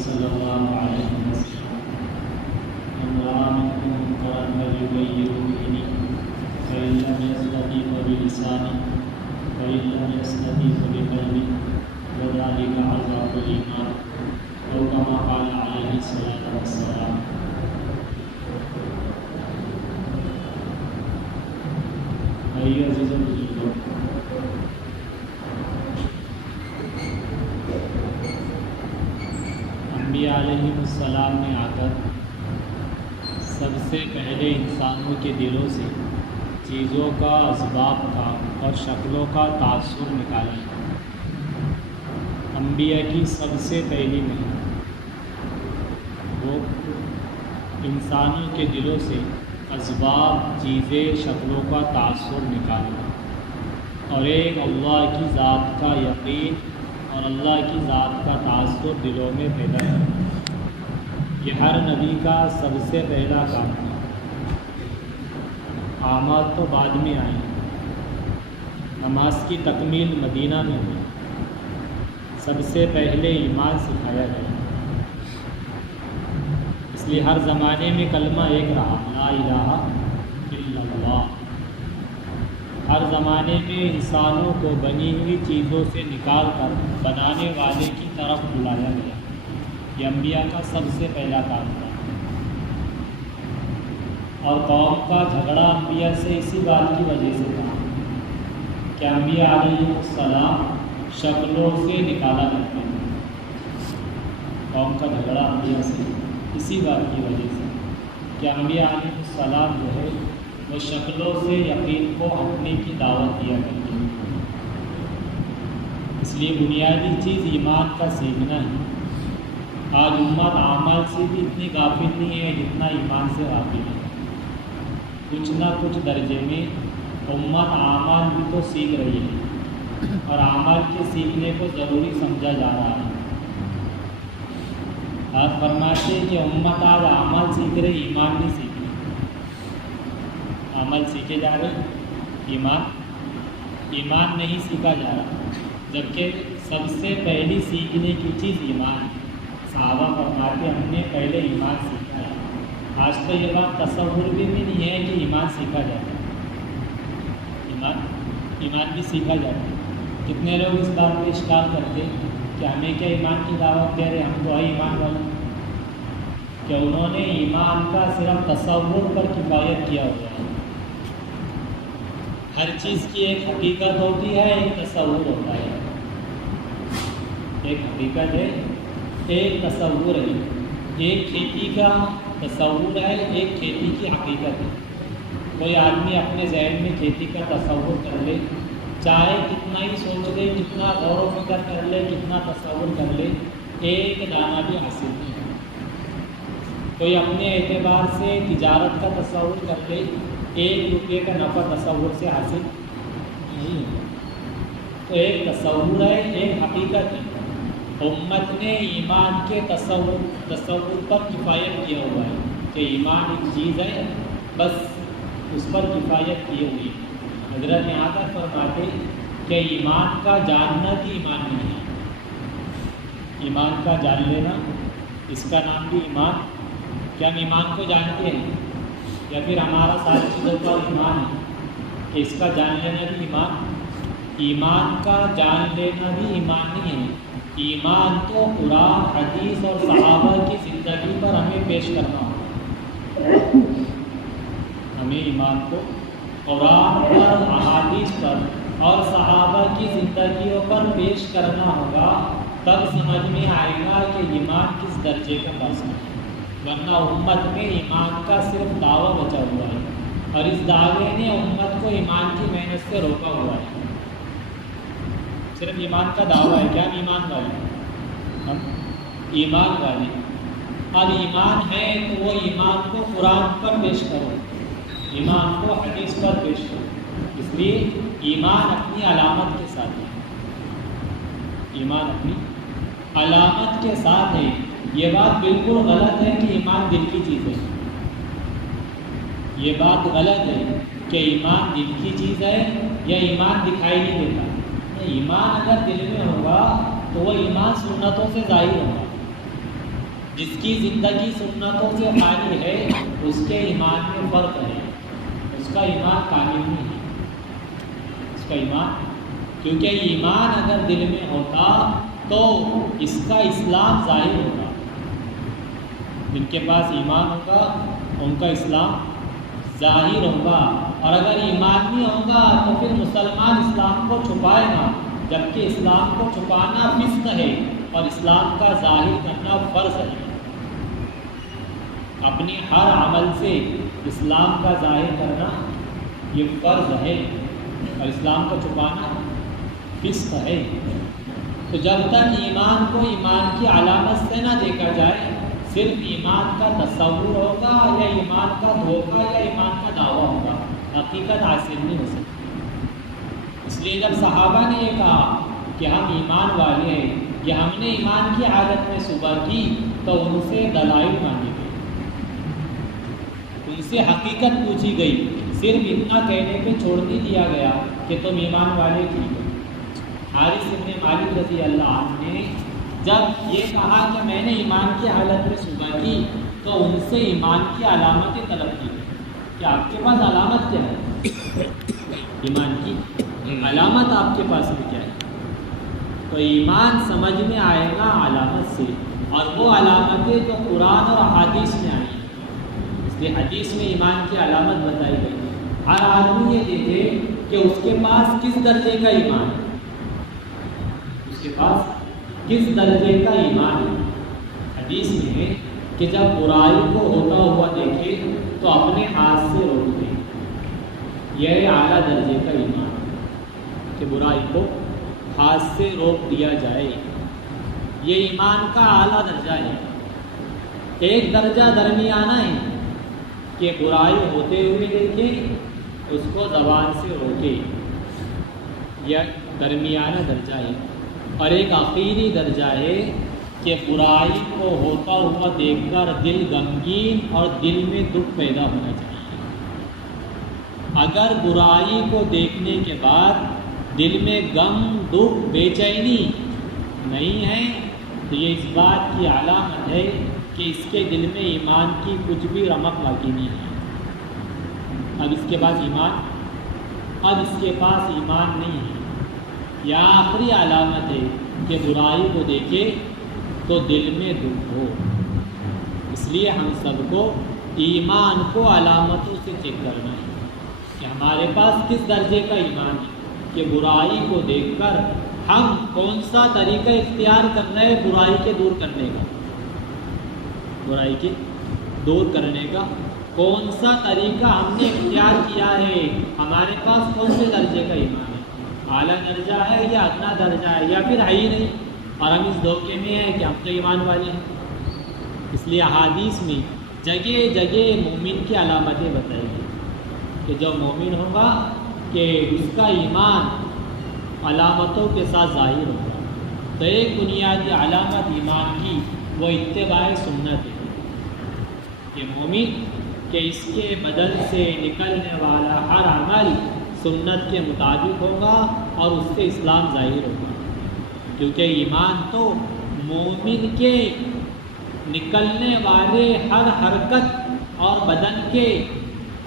صلی اللہ علیہ وسلم من رأى منكم منكرا فليغيره بيده فإن لم يستطع فبلسانه فإن لم يستطع فبقلبه وذلك أضعف الإيمان أو كما قال عليه الصلاة والسلام۔ عزیز بزرگوں، انبیاء علیہ السلام نے آ کر سب سے پہلے انسانوں کے دلوں سے چیزوں کا، اسباب کا اور شکلوں کا تاثر نکالا۔ انبیاء کی سب سے پہلی محنت وہ انسانوں کے دلوں سے اسباب، چیزیں، شکلوں کا تاثر نکالنا اور ایک اللہ کی ذات کا یقین اور اللہ کی ذات کا تاثر دلوں میں پیدا کرنا، یہ ہر نبی کا سب سے پہلا کام تھا۔ اعمال تو بعد میں آئیں، نماز کی تکمیل مدینہ میں ہوئی، سب سے پہلے ایمان سکھایا گیا، اس لیے ہر زمانے میں کلمہ ایک رہا، لا الہ الا اللہ۔ ہر زمانے میں انسانوں کو بنی ہوئی چیزوں سے نکال کر بنانے والے کی طرف بلایا گیا، یہ انبیاء کا سب سے پہلا کام تھا۔ اور قوم کا جھگڑا انبیاء سے اسی بات کی وجہ سے تھا کہ انبیاء علیہ السلام شکلوں سے نکالا کرتے ہیں۔ قوم کا جھگڑا انبیاء سے اسی بات کی وجہ سے کہ انبیاء علیہ السلام جو ہے وہ شکلوں سے یقین کو ہٹنے کی دعوت دیا کرتے ہیں۔ اس لیے بنیادی چیز ایمان کا سیکھنا ہے۔ آج امت اعمال سے بھی اتنی غافل نہیں ہے جتنا ایمان سے غافل ہے۔ کچھ نہ کچھ درجے میں امت اعمال بھی تو سیکھ رہی ہے اور اعمال کے سیکھنے کو ضروری سمجھا جا رہا ہے۔ آپ فرماتے ہیں کہ امت آج اعمال سیکھ رہی، ایمان نہیں سیکھ رہی۔ عمل سیکھے جا رہے، ایمان نہیں سیکھا جا رہا، جبکہ سب سے پہلی سیکھنے کی چیز ایمان ہے۔ صحابہ فرماتے ہیں ہم نے پہلے ایمان سیکھا ہے۔ آج تو یہ بات تصور بھی نہیں ہے کہ ایمان سیکھا جاتا ہے۔ ایمان بھی سیکھا جاتا ہے۔ کتنے لوگ اس بات پہ اشکال کرتے کہ ہمیں کیا ایمان کی دعوت دے رہے، ہم تو ہے ایمان والے، کہ انہوں نے ایمان کا صرف تصور پر کفایت کیا ہوا ہے۔ ہر چیز کی ایک حقیقت ہوتی ہے، ایک تصور ہوتا ہے۔ ایک حقیقت ہے، ایک تصور ہے۔ ایک کھیتی کا تصور ہے، ایک کھیتی کی حقیقت ہے۔ کوئی آدمی اپنے ذہن میں کھیتی کا تصور کر لے، چاہے کتنا ہی سوچ لے، کتنا غور و فکر کر لے، کتنا تصور کر لے، ایک دانہ بھی حاصل نہیں ہے۔ کوئی اپنے اعتبار سے تجارت کا تصور کر لے، 1 روپے کا نفع تصور سے حاصل نہیں ہے۔ تو ایک تصور ہے، ایک حقیقت ہے۔ امت نے ایمان کے تصور پر کفایت کیا ہوا ہے کہ ایمان ایک چیز ہے، بس اس پر کفایت کی ہوئی ہے۔ حضرت یہاں تک فرماتے کہ ایمان کا جاننا بھی ایمان نہیں ہے۔ ایمان کا جان لینا، اس کا نام بھی ایمان۔ کیا ہم ایمان کو جانتے ہیں یا پھر ہمارا ساری چیزوں پر ایمان ہے کہ اس کا جان لینا بھی ایمان؟ ایمان کا جان لینا بھی ایمان نہیں ہے۔ ایمان تو قرآن، حدیث اور صحابہ کی زندگی پر ہمیں پیش کرنا ہوگا۔ ہمیں ایمان کو قرآن پر، احادیث پر اور صحابہ کی زندگیوں پر پیش کرنا ہوگا، تب سمجھ میں آئے گا کہ ایمان کس درجے کا فاصلہ ہے۔ ورنہ امت میں ایمان کا صرف دعویٰ بچا ہوا ہے اور اس دعوے نے امت کو ایمان کی محنت سے روکا ہوا ہے۔ صرف ایمان کا دعویٰ ہے، کیا ہم ایمان والے؟ ہم ایمان والے۔ اب ایمان ہے تو وہ ایمان کو قرآن پر پیش کرو، ایمان کو حدیث پر پیش کرو۔ اس لیے ایمان اپنی علامت کے ساتھ ہے، ایمان اپنی علامت کے ساتھ ہے۔ یہ بات بالکل غلط ہے کہ ایمان دل کی چیز ہے۔ یہ بات غلط ہے کہ ایمان دل کی چیز ہے یا ایمان دکھائی نہیں دیتا۔ ایمان اگر دل میں ہوگا تو وہ ایمان سنتوں سے ظاہر ہوگا۔ جس کی زندگی سنتوں سے خالی ہے اس کے ایمان میں فرق ہے، اس کا ایمان کامل نہیں ہے، اس کا ایمان، کیونکہ ایمان اگر دل میں ہوتا تو اس کا اسلام ظاہر ہوگا، جن کے پاس ایمان ہوگا ان کا اسلام ظاہر ہوگا، اور اگر ایمان نہیں ہوگا تو پھر مسلمان اسلام کو چھپائے گا، جبکہ اسلام کو چھپانا فسق ہے اور اسلام کا ظاہر کرنا فرض ہے۔ اپنی ہر عمل سے اسلام کا ظاہر کرنا یہ فرض ہے اور اسلام کو چھپانا فسق ہے۔ تو جب تک ایمان کو ایمان کی علامت سے نہ دیکھا جائے، صرف ایمان کا تصور ہوگا یا ایمان کا دھوکہ یا ایمان کا دعویٰ ہوگا، حقیقت حاصل نہیں ہو سکتی۔ اس لیے جب صحابہ نے یہ کہا کہ ہم ایمان والے ہیں، کہ ہم نے ایمان کی حالت میں صبح کی، تو ان سے دلائل مانگے گئے، ان سے حقیقت پوچھی گئی، صرف اتنا کہنے پہ چھوڑ نہیں دیا گیا کہ تم ایمان والے ٹھیک ہو۔ حارث بن مالک رضی اللہ عنہ نے جب یہ کہا کہ میں نے ایمان کی حالت میں صبح کی، تو ان سے ایمان کی علامتیں طلب کی کہ آپ کے پاس علامت کیا ہے، ایمان کی علامت آپ کے پاس میں کیا ہے؟ تو ایمان سمجھ میں آئے گا علامت سے، اور وہ علامتیں جو قرآن اور حدیث میں آئی ہیں، اس لیے حدیث میں ایمان کی علامت بتائی گئی ہے۔ ہر آدمی یہ دیکھے کہ اس کے پاس کس درجے کا ایمان ہے، اس کے پاس کس درجے کا ایمان ہے۔ حدیث میں ہے کہ جب برائی کو ہوتا ہوا دیکھے تو اپنے ہاتھ سے روک دے، یہ اعلیٰ درجے کا ایمان ہے کہ برائی کو ہاتھ سے روک دیا جائے، یہ ایمان کا اعلیٰ درجہ ہے۔ ایک درجہ درمیانہ ہے کہ برائی ہوتے ہوئے دیکھے، اس کو زبان سے روکے، یہ درمیانہ درجہ ہے۔ اور ایک آخری درجہ ہے کہ برائی کو ہوتا ہوا دیکھ کر دل غمگین اور دل میں دکھ پیدا ہونا چاہیے۔ اگر برائی کو دیکھنے کے بعد دل میں غم، دکھ، بے چینی نہیں ہے تو یہ اس بات کی علامت ہے کہ اس کے دل میں ایمان کی کچھ بھی رمق باقی نہیں ہے۔ اب اس کے پاس ایمان نہیں ہے۔ یہ آخری علامت ہے کہ برائی کو دیکھے تو دل میں دکھ ہو۔ اس لیے ہم سب کو ایمان کو علامتوں سے چیک کرنا ہے کہ ہمارے پاس کس درجے کا ایمان ہے، کہ برائی کو دیکھ کر ہم کون سا طریقہ اختیار کر رہے ہیں برائی کے دور کرنے کا، برائی کے دور کرنے کا کون سا طریقہ ہم نے اختیار کیا ہے، ہمارے پاس کون سے درجے کا ایمان ہے، اعلیٰ درجہ ہے یا ادنا درجہ ہے، یا پھر ہے ہی نہیں اور ہم اس دھوکے میں ہیں کہ ہم تو ایمان والے ہیں۔ اس لیے احادیث میں جگہ جگہ مومن کی علامتیں بتائی گئی کہ جو مومن ہوگا کہ اس کا ایمان علامتوں کے ساتھ ظاہر ہوگا۔ تو ایک بنیادی علامت ایمان کی وہ اتباع سنت ہے کہ مومن کہ اس کے بدن سے نکلنے والا ہر عمل سنت کے مطابق ہوگا اور اس سے اسلام ظاہر ہوگا، کیونکہ ایمان تو مومن کے نکلنے والے ہر حرکت اور بدن کے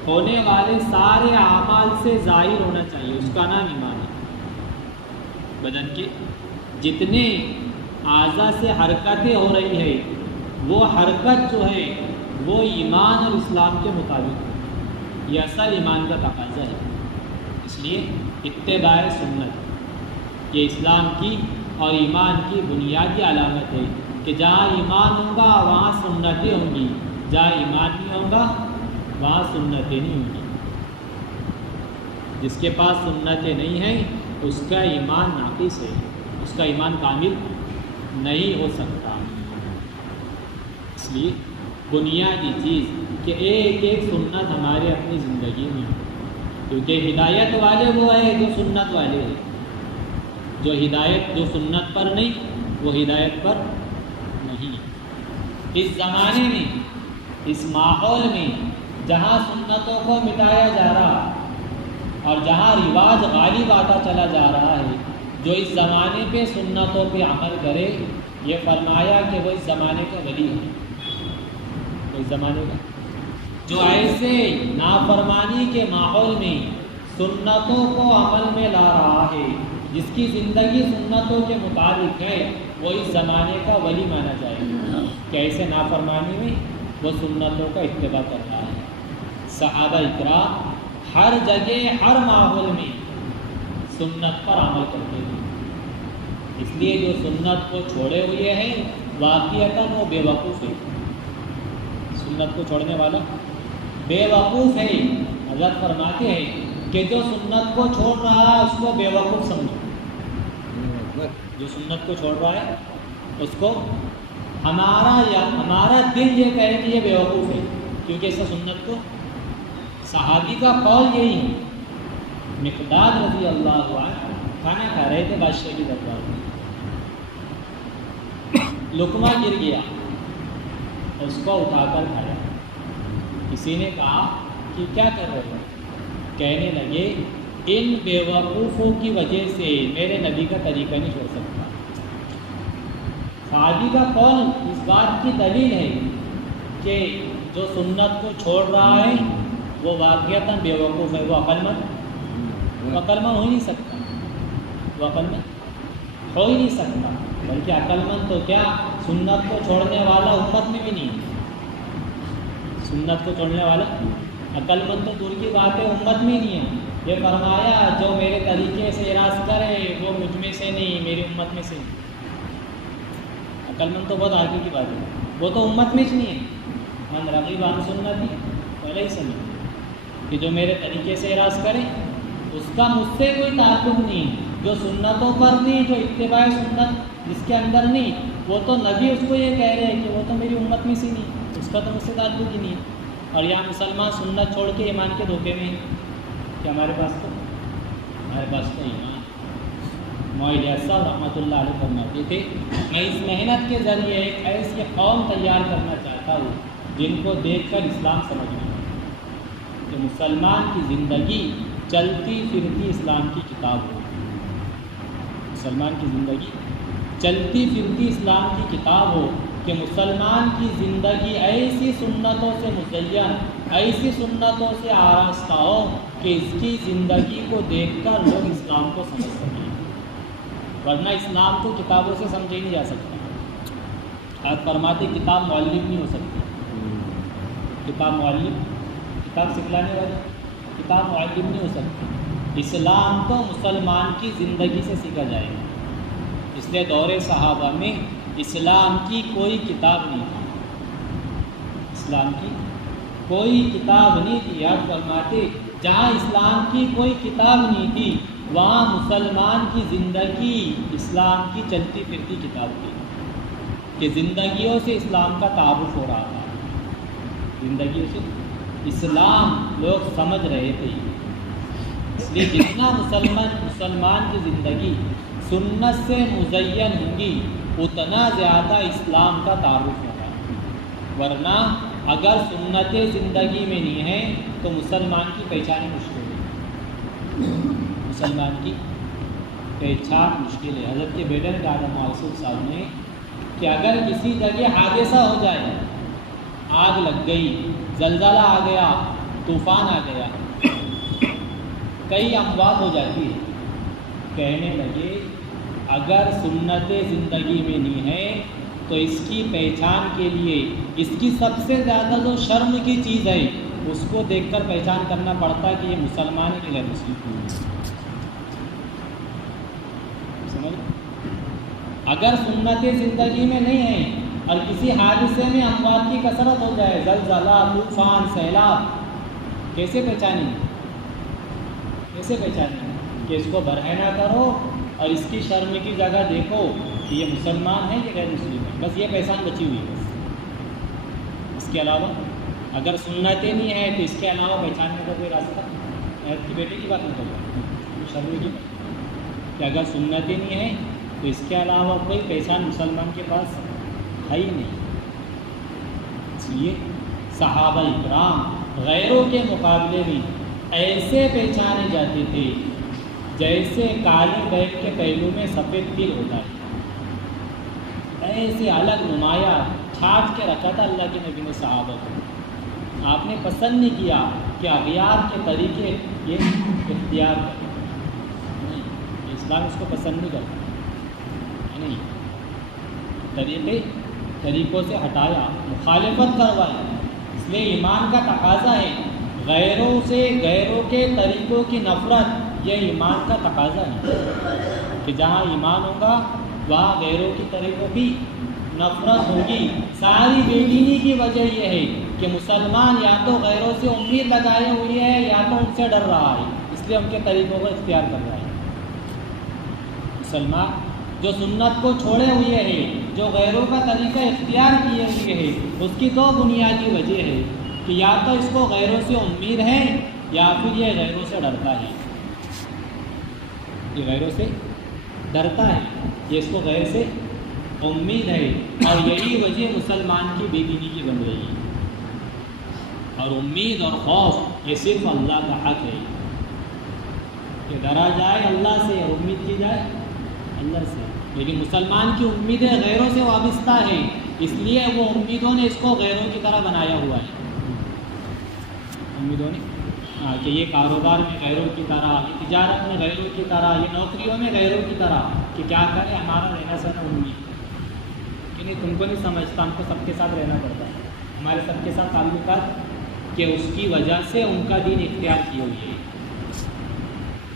ہونے والے سارے اعمال سے ظاہر ہونا چاہیے، اس کا نام ایمان ہے۔ بدن کے جتنے اعضاء سے حرکتیں ہو رہی ہے وہ حرکت جو ہے وہ ایمان اور اسلام کے مطابق ہے، یہ اصل ایمان کا تقاضا ہے۔ اس لیے اتباع سنت یہ اسلام کی اور ایمان کی بنیادی علامت ہے کہ جہاں ایمان ہوگا وہاں سنتیں ہوں گی، جہاں ایمان نہیں ہوگا وہاں سنتیں نہیں ہوں گی۔ جس کے پاس سنتیں نہیں ہیں اس کا ایمان ناقص ہے، اس کا ایمان کامل نہیں ہو سکتا۔ اس لیے بنیادی چیز کہ ایک ایک سنت ہمارے اپنی زندگی میں ہو، کیونکہ ہدایت والے وہ ہیں جو سنت والے ہیں، جو ہدایت جو سنت پر نہیں وہ ہدایت پر نہیں۔ اس زمانے میں، اس ماحول میں جہاں سنتوں کو مٹایا جا رہا اور جہاں رواج غالب آتا چلا جا رہا ہے، جو اس زمانے پہ سنتوں پہ عمل کرے، یہ فرمایا کہ وہ اس زمانے کا ولی ہے۔ اس زمانے کا جو ایسے نافرمانی کے ماحول میں سنتوں کو عمل میں لا رہا ہے، جس کی زندگی سنتوں کے مطابق ہے، وہ اس زمانے کا ولی مانا جائے گا کہ ایسے نافرمانی میں وہ سنتوں کا اتباع کر رہا ہے۔ صحابہ اکرام ہر جگہ ہر ماحول میں سنت پر عمل کرتے ہیں، اس لیے جو سنت کو چھوڑے ہوئے ہیں واقعتاً وہ بے وقوف ہے۔ سنت کو چھوڑنے والا بے وقوف ہے۔ حضرت فرماتے ہیں کہ جو سنت کو چھوڑ رہا ہے اس کو بے وقوف سمجھو۔ جو سنت کو چھوڑ رہا ہے اس کو ہمارا دل یہ کہے کہ یہ بے وقوف ہے، کیونکہ اس سنت کو صحابی کا قول یہی ہے۔ مقداد رضی اللہ عنہ کھانا کھا رہے تھے بادشاہ کی دربار میں، لقمہ گر گیا، اس کو اٹھا کر کھایا۔ کسی نے کہا کہ کیا کر رہے ہو؟ کہنے لگے ان بے وقوفوں کی وجہ سے میرے نبی کا طریقہ نہیں چھوڑ سکتا۔ صحابی کا قول اس بات کی دلیل ہے کہ جو سنت کو چھوڑ رہا ہے وہ واقعتاً بے وقوف ہے، وہ عقل مند ہو ہی نہیں سکتا، وہ عقل مند ہو ہی نہیں سکتا، بلکہ عقل مند تو کیا سنت کو چھوڑنے والا امت میں بھی نہیں ہے۔ سنت کو چھوڑنے والا عقل مند تو دور کی بات ہے، امت میں نہیں ہے۔ یہ فرمایا جو میرے طریقے سے اراض کرے وہ مجھ میں سے نہیں، میری امت میں سے نہیں۔ عقل مند تو بہت آگے کی بات ہے، وہ تو امت میں ہی نہیں ہے۔ من رغب عن سنتی پہلے ہی سمجھ کہ جو میرے طریقے سے اراض کرے اس کا مجھ سے کوئی تعلق نہیں، جو سنتوں پر نہیں، جو اتباع سنت جس کے اندر نہیں، وہ تو نبی اس کو یہ کہہ رہے ہیں کہ وہ تو میری امت میں سے نہیں، اس کا تو مجھ سے تعلق ہی نہیں ہے۔ اور یہاں مسلمان سنت چھوڑ کے ایمان کے دھوکے میں کہ ہمارے پاس تو ایمان۔ مولانا صاحب رحمۃ اللہ علیہ فرماتے تھے میں اس محنت کے ذریعے ایک ایسی قوم تیار کرنا چاہتا ہوں جن کو دیکھ کر اسلام سمجھ میں آئے کہ مسلمان کی زندگی چلتی پھرتی اسلام کی کتاب ہو، مسلمان کی زندگی چلتی پھرتی اسلام کی کتاب ہو، کہ مسلمان کی زندگی ایسی سنتوں سے مزین، ایسی سنتوں سے آراستہ ہو کہ اس کی زندگی کو دیکھ کر لوگ اسلام کو سمجھ سکیں، ورنہ اسلام کو کتابوں سے سمجھے نہیں جا سکتا۔ آپ فرماتے کتاب معلم نہیں ہو سکتی، کتاب سکھلانے والی کتاب معلم نہیں ہو سکتی۔ اسلام تو مسلمان کی زندگی سے سیکھا جائے گا، اس لیے دور صحابہ میں اسلام کی کوئی کتاب نہیں تھی، اسلام کی کوئی کتاب نہیں تھی۔ آپ فرماتے جہاں اسلام کی کوئی کتاب نہیں تھی وہاں مسلمان کی زندگی اسلام کی چلتی پھرتی کتاب تھی، کہ زندگیوں سے اسلام کا تعارف ہو رہا تھا، زندگیوں سے اسلام لوگ سمجھ رہے تھے۔ اس لیے جتنا مسلمان کی زندگی سنت سے مزین ہوگی اتنا زیادہ اسلام کا تعارف ہوگا، ورنہ اگر سنتیں زندگی میں نہیں ہیں تو مسلمان کی پہچان مشکل ہے، مسلمان کی پہچان مشکل ہے۔ حضرت کے بیٹے نے کہا معصوم صاحب نے کہ اگر کسی جگہ حادثہ ہو جائے، آگ لگ گئی، زلزلہ آ گیا، طوفان آ گیا، کئی اموات ہو جاتی ہے، کہنے لگے اگر سنتیں زندگی میں نہیں ہیں تو اس کی پہچان کے لیے اس کی سب سے زیادہ جو شرم کی چیز ہے اس کو دیکھ کر پہچان کرنا پڑتا ہے کہ یہ مسلمان ہے کہ غیر مسلم۔ سمجھ؟ اگر سنتیں زندگی میں نہیں ہیں اور کسی حادثے میں اموات کی کثرت ہو جائے، زلزلہ، طوفان، سیلاب، کیسے پہچانیں کہ اس کو برہنہ کرو اور اس کی شرم کی جگہ دیکھو کہ یہ مسلمان ہے کہ غیر مسلم ہے، بس یہ پہچان بچی ہوئی ہے۔ اس کے علاوہ اگر سنتیں نہیں ہیں تو اس کے علاوہ پہچاننے کا کوئی راستہ عید کی بیٹے کی بات نہیں کرتا، شرم کی بات کہ اگر سنتیں نہیں ہیں تو اس کے علاوہ کوئی پہچان مسلمان کے پاس ہے ہی نہیں۔ اس لیے صحابہ اکرام غیروں کے مقابلے میں ایسے پہچانے جاتے تھے جیسے کالے بیل کے پہلو میں سفید تل ہوتا ہے، ایسے الگ نمایاں چھانٹ کے رکھا تھا اللہ کے نبی نے صحابہ کو. آپ نے پسند نہیں کیا کہ اغیار کے طریقے یہ اختیار کریں. نہیں، اسلام اس کو پسند نہیں کرتا. نہیں، طریقوں سے ہٹایا، مخالفت کروائی. اس لیے ایمان کا تقاضا ہے. غیروں سے، غیروں کے طریقوں کی نفرت یہ ایمان کا تقاضا ہے کہ جہاں ایمان ہوگا وہاں غیروں کی طریقوں کی نفرت ہوگی. ساری بے دینی کی وجہ یہ ہے کہ مسلمان یا تو غیروں سے امید لگائے ہوئی ہے یا تو ان سے ڈر رہا ہے، اس لیے ان کے طریقوں کو اختیار کر رہا ہے. مسلمان جو سنت کو چھوڑے ہوئے ہے، جو غیروں کا طریقہ اختیار کیے ہوئے ہے، اس کی دو بنیادی وجہ ہے کہ یا تو اس کو غیروں سے امید ہے یا پھر یہ غیروں سے ڈرتا ہے. یہ غیروں سے ڈرتا ہے، یہ اس کو غیر سے امید ہے، اور یہی وجہ مسلمان کی بے دینی کی بن رہی ہے. اور امید اور خوف یہ صرف اللہ کا حق ہے کہ ڈرا جائے اللہ سے اور امید کی جائے اللہ سے. لیکن مسلمان کی امیدیں غیروں سے وابستہ ہیں، اس لیے وہ امیدوں نے اس کو غیروں کی طرح بنایا ہوا ہے. امیدوں نے کہ یہ کاروبار میں غیروں کی طرح، یہ تجارت میں غیروں کی طرح، یہ نوکریوں میں غیروں کی طرح، کہ کیا کرے ہمارا رہنا سہنا امید کہ نہیں. تم کو نہیں سمجھتا، ہم کو سب کے ساتھ رہنا پڑتا ہے. ہمارے سب کے ساتھ تعلقات کہ اس کی وجہ سے ان کا دین اختیار کیے ہوئے ہے،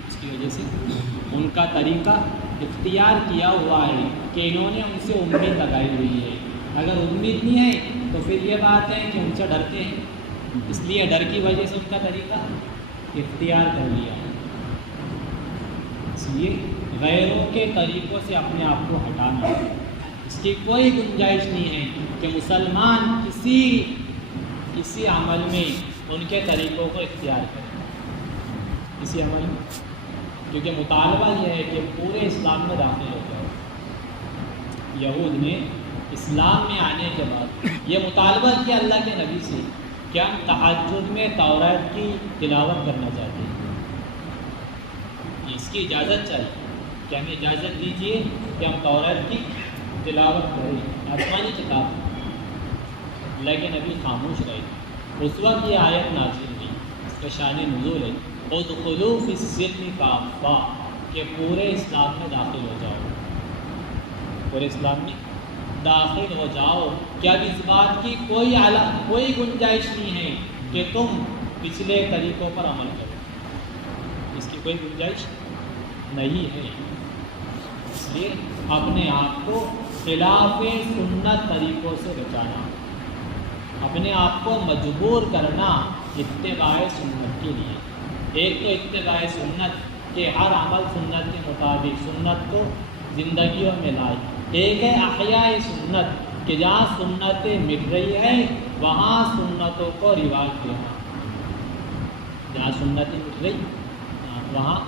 اس کی وجہ سے ان کا طریقہ اختیار کیا ہوا ہے کہ انہوں نے ان سے امید لگائی ہوئی ہے. اگر امید نہیں ہے تو پھر یہ بات ہے کہ ان سے ڈرتے ہیں، اس لیے ڈر کی وجہ سے ان کا طریقہ اختیار کر لیا ہے. اس لیے غیروں کے طریقوں سے اپنے آپ کو ہٹانا، اس کی کوئی گنجائش نہیں ہے کہ مسلمان کسی عمل میں ان کے طریقوں کو اختیار کرے. کسی عمل میں، کیونکہ مطالبہ یہ ہے کہ پورے اسلام میں داخل ہو جائے. یہود نے اسلام میں آنے کے بعد یہ مطالبہ کیا اللہ کے نبی سے کہ ہم تہجد میں تورات کی تلاوت کرنا چاہتے ہیں، اس کی اجازت چاہیے کہ ہمیں اجازت دیجیے کہ ہم تورات کی تلاوت کریں، آسمانی کتاب. اللہ کے نبی خاموش رہے. اس وقت یہ آیت نازل ہوئی، اس کا شان نزول ہے ادخلوا فی السلم کافہ، کہ پورے اسلام میں داخل ہو جاؤ، پورے اسلام میں داخل ہو جاؤ. کیا اس بات کی کوئی گنجائش نہیں ہے کہ تم پچھلے طریقوں پر عمل کرو، اس کی کوئی گنجائش نہیں ہے. اس لیے اپنے آپ کو خلاف سنت طریقوں سے بچانا، اپنے آپ کو مجبور کرنا اتباع سنت کے لیے. ایک تو اتباع سنت کہ ہر عمل سنت کے مطابق سنت کو زندگیوں میں لائے. ایک ہے احیاء سنت کہ جہاں سنتیں مٹ رہی ہے وہاں سنتوں کو رواج دینا. جہاں سنتیں مٹ رہی وہاں،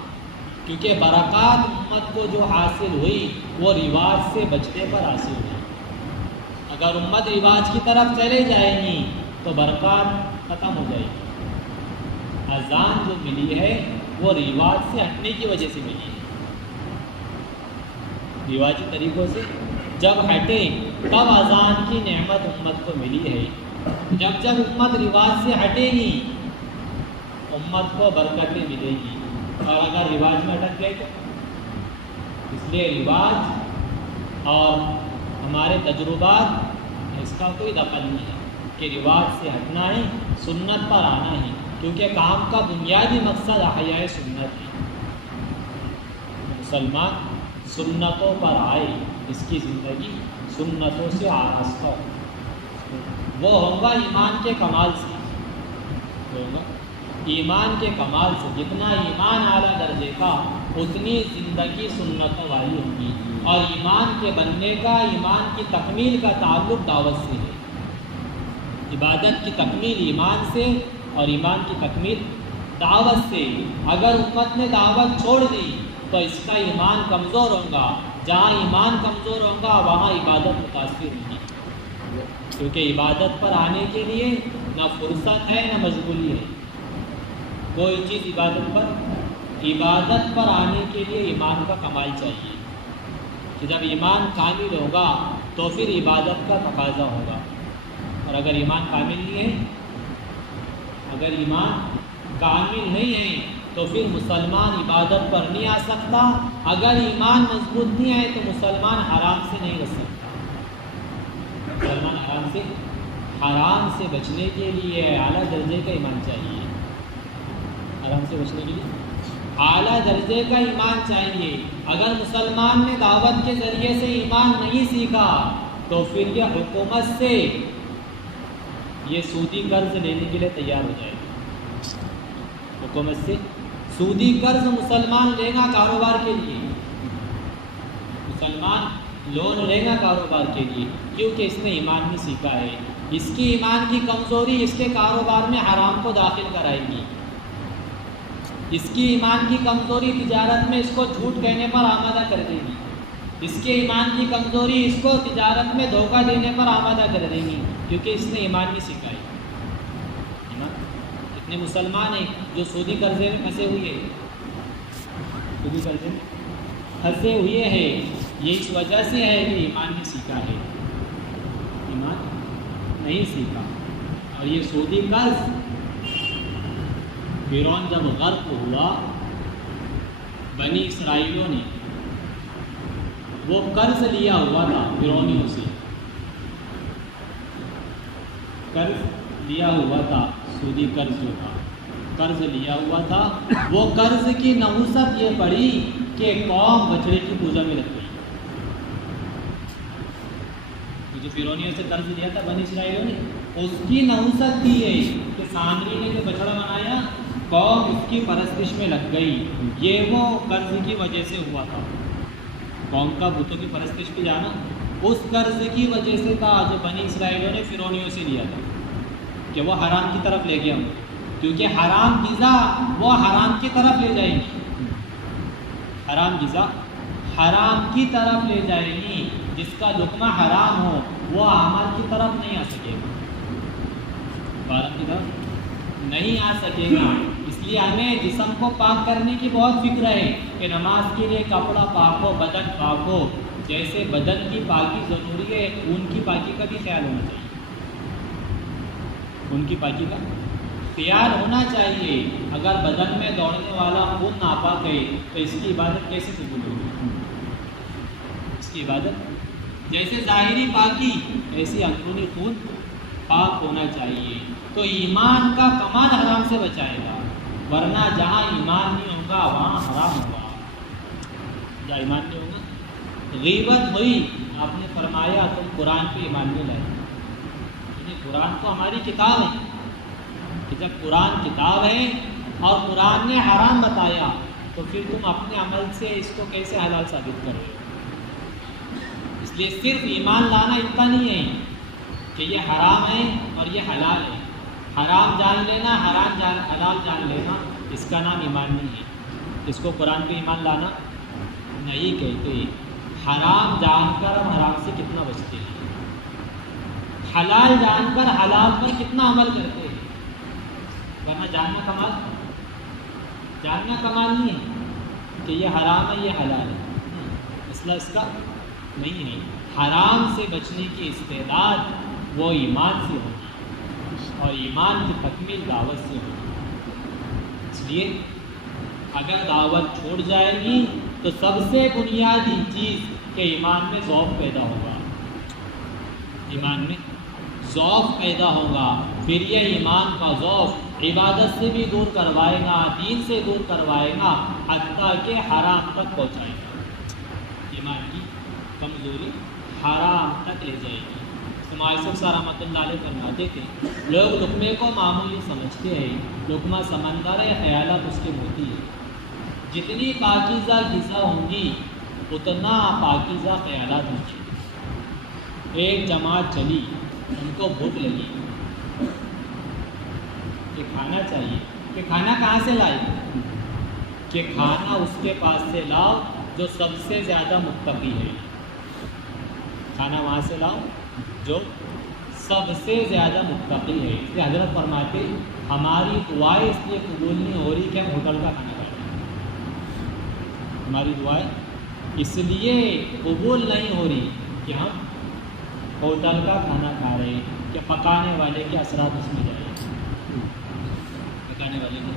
کیونکہ برکات امت کو جو حاصل ہوئی وہ رواج سے بچنے پر حاصل ہوئی. اگر امت رواج کی طرف چلے جائے گی تو برکات ختم ہو جائے گی. اذان جو ملی ہے وہ رواج سے ہٹنے کی وجہ سے ملی ہے. رواجی طریقوں سے جب ہٹے تب اذان کی نعمت امت کو ملی ہے. جب امت رواج سے ہٹے گی امت کو برکتیں ملے گی، اور اگر رواج میں اٹک گئے تو اس لیے رواج اور ہمارے تجربات اس کا کوئی دخل نہیں ہے کہ رواج سے ہٹنا ہے، سنت پر آنا ہے، کیونکہ کام کا بنیادی مقصد احیاء سنت ہے. مسلمان سنتوں پر آئے، اس کی زندگی سنتوں سے آراستہ ہو، وہ ہوگا ایمان کے کمال سے، ہوگا ایمان کے کمال سے. جتنا ایمان اعلیٰ درجے کا اتنی زندگی سنتوں والی ہوگی. اور ایمان کے بننے کا، ایمان کی تکمیل کا تعلق دعوت سے ہے. عبادت کی تکمیل ایمان سے اور ایمان کی تکمیل دعوت سے. اگر امت نے دعوت چھوڑ دی تو اس کا ایمان کمزور ہوگا. جہاں ایمان کمزور ہوگا وہاں عبادت متاثر ہوگی، کیونکہ عبادت پر آنے کے لیے نہ فرصت ہے نہ مشغولی ہے. کوئی چیز عبادت پر آنے کے لیے ایمان کا کمال چاہیے. کہ جب ایمان کامل ہوگا تو پھر عبادت کا تقاضا ہوگا. اور اگر ایمان کامل نہیں ہے، اگر ایمان کامل نہیں ہے تو پھر مسلمان عبادت پر نہیں آ سکتا. اگر ایمان مضبوط نہیں ہے تو مسلمان حرام سے نہیں بچ سکتا. مسلمان حرام سے بچنے کے لیے اعلیٰ درجے کا ایمان چاہیے. حرام سے بچنے کے لیے اعلیٰ درجے کا ایمان چاہیے. اگر مسلمان نے دعوت کے ذریعے سے ایمان نہیں سیکھا تو پھر یہ حکومت سے یہ سودی قرض لینے کے لیے تیار ہو جائے گا. حکومت سے سودی قرض مسلمان لے گا کاروبار کے لیے، مسلمان لون لے گا کاروبار کے لیے، کیونکہ اس نے ایمان نہیں سیکھا ہے. اس کی ایمان کی کمزوری اس کے کاروبار میں حرام کو داخل کرائے گی. اس کی ایمان کی کمزوری تجارت میں اس کو جھوٹ کہنے پر آمادہ کر دے گی. اس کے ایمان کی کمزوری اس کو تجارت میں دھوکہ دینے پر آمادہ کر دے گی، کیونکہ اس نے ایمان نہیں سکھائی. کتنے مسلمان ہیں جو سودی قرضے میں پھنسے ہوئے ہیں، سودی قرضے میں پھنسے ہوئے ہیں. یہ اس وجہ سے ہے کہ ایمان نہیں سیکھا ہے، ایمان نہیں سیکھا. اور یہ سودی قرض فرعون جب غرق ہوا، بنی اسرائیلوں نے وہ قرض لیا ہوا تھا فرعونیوں سے، قرض لیا ہوا تھا، سودی قرض جو تھا قرض لیا ہوا تھا. وہ قرض کی نحوست یہ پڑی کہ قوم بچڑے کی پوجا میں لگ گئی. جو فرعونیوں سے قرض لیا تھا بنی اسرائیلوں نے، اس کی نحوست دی ہے کہ سامری نے جو بچڑا بنایا قوم اس کی پرستش میں لگ گئی. یہ وہ قرض کی وجہ سے ہوا تھا. قوم کا بتوں کی پرستش پہ جانا اس قرض کی وجہ سے تھا جو بنی اسرائیلوں نے فرعونیوں سے لیا تھا، کہ وہ حرام کی طرف لے گیا. کیونکہ حرام غذا وہ حرام کی طرف لے جائے گی، حرام غذا حرام کی طرف لے جائے گی. جس کا لقمہ حرام ہو وہ اعمال کی طرف نہیں آ سکے گا، حرام کی طرف نہیں آ سکے گا. اس لیے ہمیں جسم کو پاک کرنے کی بہت فکر ہے کہ نماز کے لیے کپڑا پاک ہو، بدن پاک ہو. جیسے بدن کی پاکی ضروری ہے، خون کی پاکی کا بھی خیال ہونا چاہیے. خون کی پاکی کا خیال ہونا چاہیے. اگر بدن میں دوڑنے والا خون ناپاک ہے تو اس کی عبادت کیسے قبول ہوگی؟ اس کی عبادت جیسے ظاہری پاکی ایسی اندرونی خون پاک ہونا چاہیے. تو ایمان کا کمال حرام سے بچائے گا، ورنہ جہاں ایمان نہیں ہوگا وہاں حرام ہوگا. جہاں ایمان نہیں ہوگا غیبت ہوئی، آپ نے فرمایا تم قرآن پہ ایمان نہیں لائے. قرآن تو ہماری کتاب ہے، کہ جب قرآن کتاب ہے اور قرآن نے حرام بتایا تو پھر تم اپنے عمل سے اس کو کیسے حلال ثابت کر رہے ہو؟ اس لیے صرف ایمان لانا اتنا نہیں ہے کہ یہ حرام ہے اور یہ حلال ہے. حرام جان لینا، حلال جان لینا، اس کا نام ایمان نہیں ہے. اس کو قرآن پہ ایمان لانا نہیں کہتے. حرام جان کر ہم حرام سے کتنا بچتے ہیں، حلال جان کر حلال پر کتنا عمل کرتے ہیں. ورنہ جاننا کمال نہیں ہے کہ یہ حرام ہے یہ حلال ہے. مسئلہ اس کا نہیں ہے. حرام سے بچنے کی استعداد وہ ایمان سے ہوگی اور ایمان کی تکمیل دعوت سے ہوگی. اس لیے اگر دعوت چھوڑ جائے گی تو سب سے بنیادی چیز کہ ایمان میں ذوق پیدا ہوگا، ایمان میں ذوق پیدا ہوگا. پھر یہ ایمان کا ذوق عبادت سے بھی دور کروائے گا، دین سے دور کروائے گا، حتیٰ کہ حرام تک پہنچائے گا. ایمان کی کمزوری حرام تک لے جائے گی. یوسف رحمۃ اللہ علیہ فرماتے تھے لوگ لقمے کو معمولی سمجھتے ہیں، لقمہ سمندر ہے، خیالات اس کے موتی ہے. جتنی پاکیزہ غذا ہوں گی اتنا پاکیزہ خیالات ہوں گے. ایک جماعت چلی، ان کو بھوک لگی کہ کھانا چاہیے، کہ کھانا کہاں سے لائے؟ کہ کھانا اس کے پاس سے لاؤ جو سب سے زیادہ متقی ہے. کھانا وہاں سے لاؤ جو سب سے زیادہ متقی ہے. اس لیے حضرت فرماتے ہماری دعائیں اس لیے قبول نہیں ہو رہی کہ ہم ہوٹل کا کھانا کھائیں. ہماری دعائیں اس لیے قبول نہیں ہو رہی کہ ہم ہوٹل کا کھانا کھا رہے ہیں کہ پکانے والے کے اثرات اس میں جائیں گے، پکانے والے کے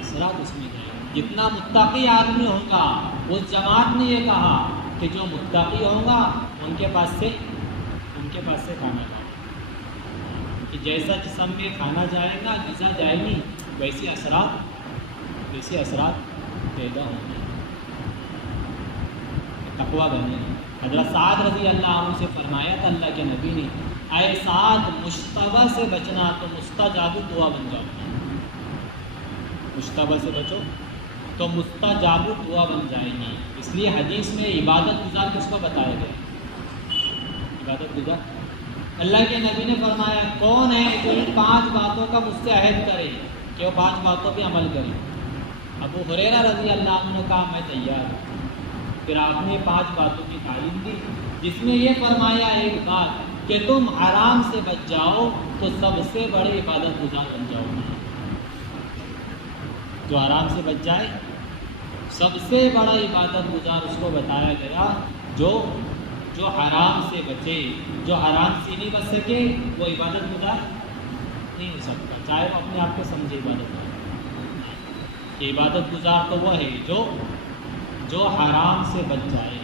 اثرات اس میں جائیں گے۔ جتنا متقی آدمی ہوگا، اس جماعت نے یہ کہا کہ جو متقی ہوگا ان کے پاس سے کھانا کھائے، کہ جیسا جسم میں کھانا جائے گا، غذا جائے گی، ویسے اثرات پیدا ہوں گے، تقویٰ بنے گا۔ حضرت سعد رضی اللہ عنہ سے فرمایا تھا اللہ کے نبی نے، اے سعد مشتبہ سے بچنا تو مستجاب دعا بن جاؤ، مشتبہ سے بچو تو مستجاب دعا بن جائے گی۔ اس لیے حدیث میں عبادت گزار کس کو بتایا گیا؟ عبادت گزار اللہ کے نبی نے فرمایا کون ہے جو ان 5 باتوں کا مجھ سے عہد کرے کہ وہ 5 باتوں پہ عمل کرے؟ ابو ہریرہ رضی اللہ عنہ نے کہا میں تیار ہوں۔ پھر آپ نے 5 باتوں کی تعلیم دی، جس میں یہ فرمایا ایک بات کہ تم حرام سے بچ جاؤ تو سب سے بڑے عبادت گزار بن جاؤ گے۔ جو حرام سے بچ جائے سب سے بڑا عبادت گزار اس کو بتایا گیا جو حرام سے بچے، جو حرام سے نہیں بچ سکے وہ عبادت گزار نہیں ہو سکتا، چاہے وہ اپنے آپ کو سمجھے عبادت گزار۔ عبادت گزار تو وہ ہے جو حرام سے بچ جائے،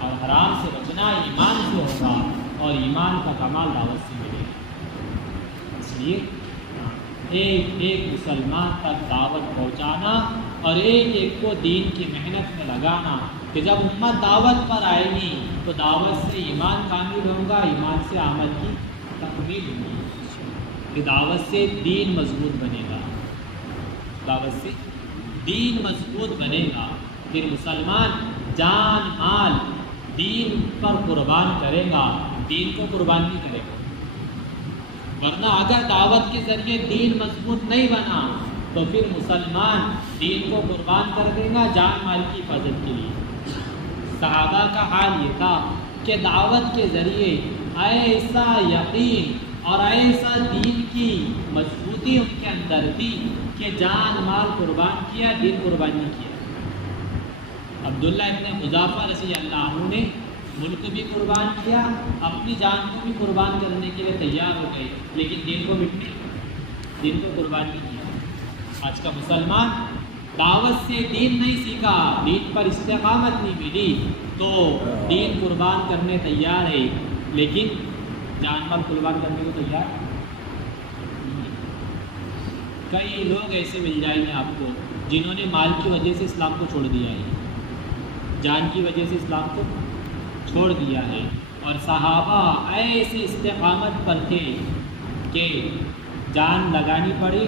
اور حرام سے بچنا ایمان سے ہوگا، اور ایمان کا کمال دعوت سے ملے گا۔ اس لیے ایک مسلمان تک دعوت پہنچانا اور ایک کو دین کی محنت میں لگانا، کہ جب امت دعوت پر آئے گی تو دعوت سے ایمان کامل ہوگا، ایمان سے عمل کی تکمیل ہوگی، کہ دعوت سے دین مضبوط بنے گا، دعوت سے دین مضبوط بنے گا، پھر مسلمان جان مال دین پر قربان کرے گا، دین کو قربان نہیں کرے گا۔ ورنہ اگر دعوت کے ذریعے دین مضبوط نہیں بنا تو پھر مسلمان دین کو قربان کر دے گا جان مال کی حفاظت کے لیے۔ صحابہ کا حال یہ تھا کہ دعوت کے ذریعے ایسا یقین اور ایسا دین کی مضبوطی ان کے اندر تھی کہ جان مال قربان کیا، دین قربان نہیں کیا۔ عبداللہ ابن حذافہ رضی اللہ عنہ نے ملک بھی قربان کیا، اپنی جان کو بھی قربان کرنے کے لیے تیار ہو گئے، لیکن دین کو قربان نہیں کیا۔ آج کا مسلمان دعوت سے دین نہیں سیکھا، دین پر استقامت نہیں ملی تو دین قربان کرنے تیار ہے، لیکن جان مال قربان کرنے کو تیار نہیں۔ کئی لوگ ایسے مل جائیں گے آپ کو جنہوں نے مال کی وجہ سے اسلام کو چھوڑ دیا ہے، جان کی وجہ سے اسلام کو چھوڑ دیا ہے، اور صحابہ ایسے استقامت پر تھے کہ جان لگانی پڑی،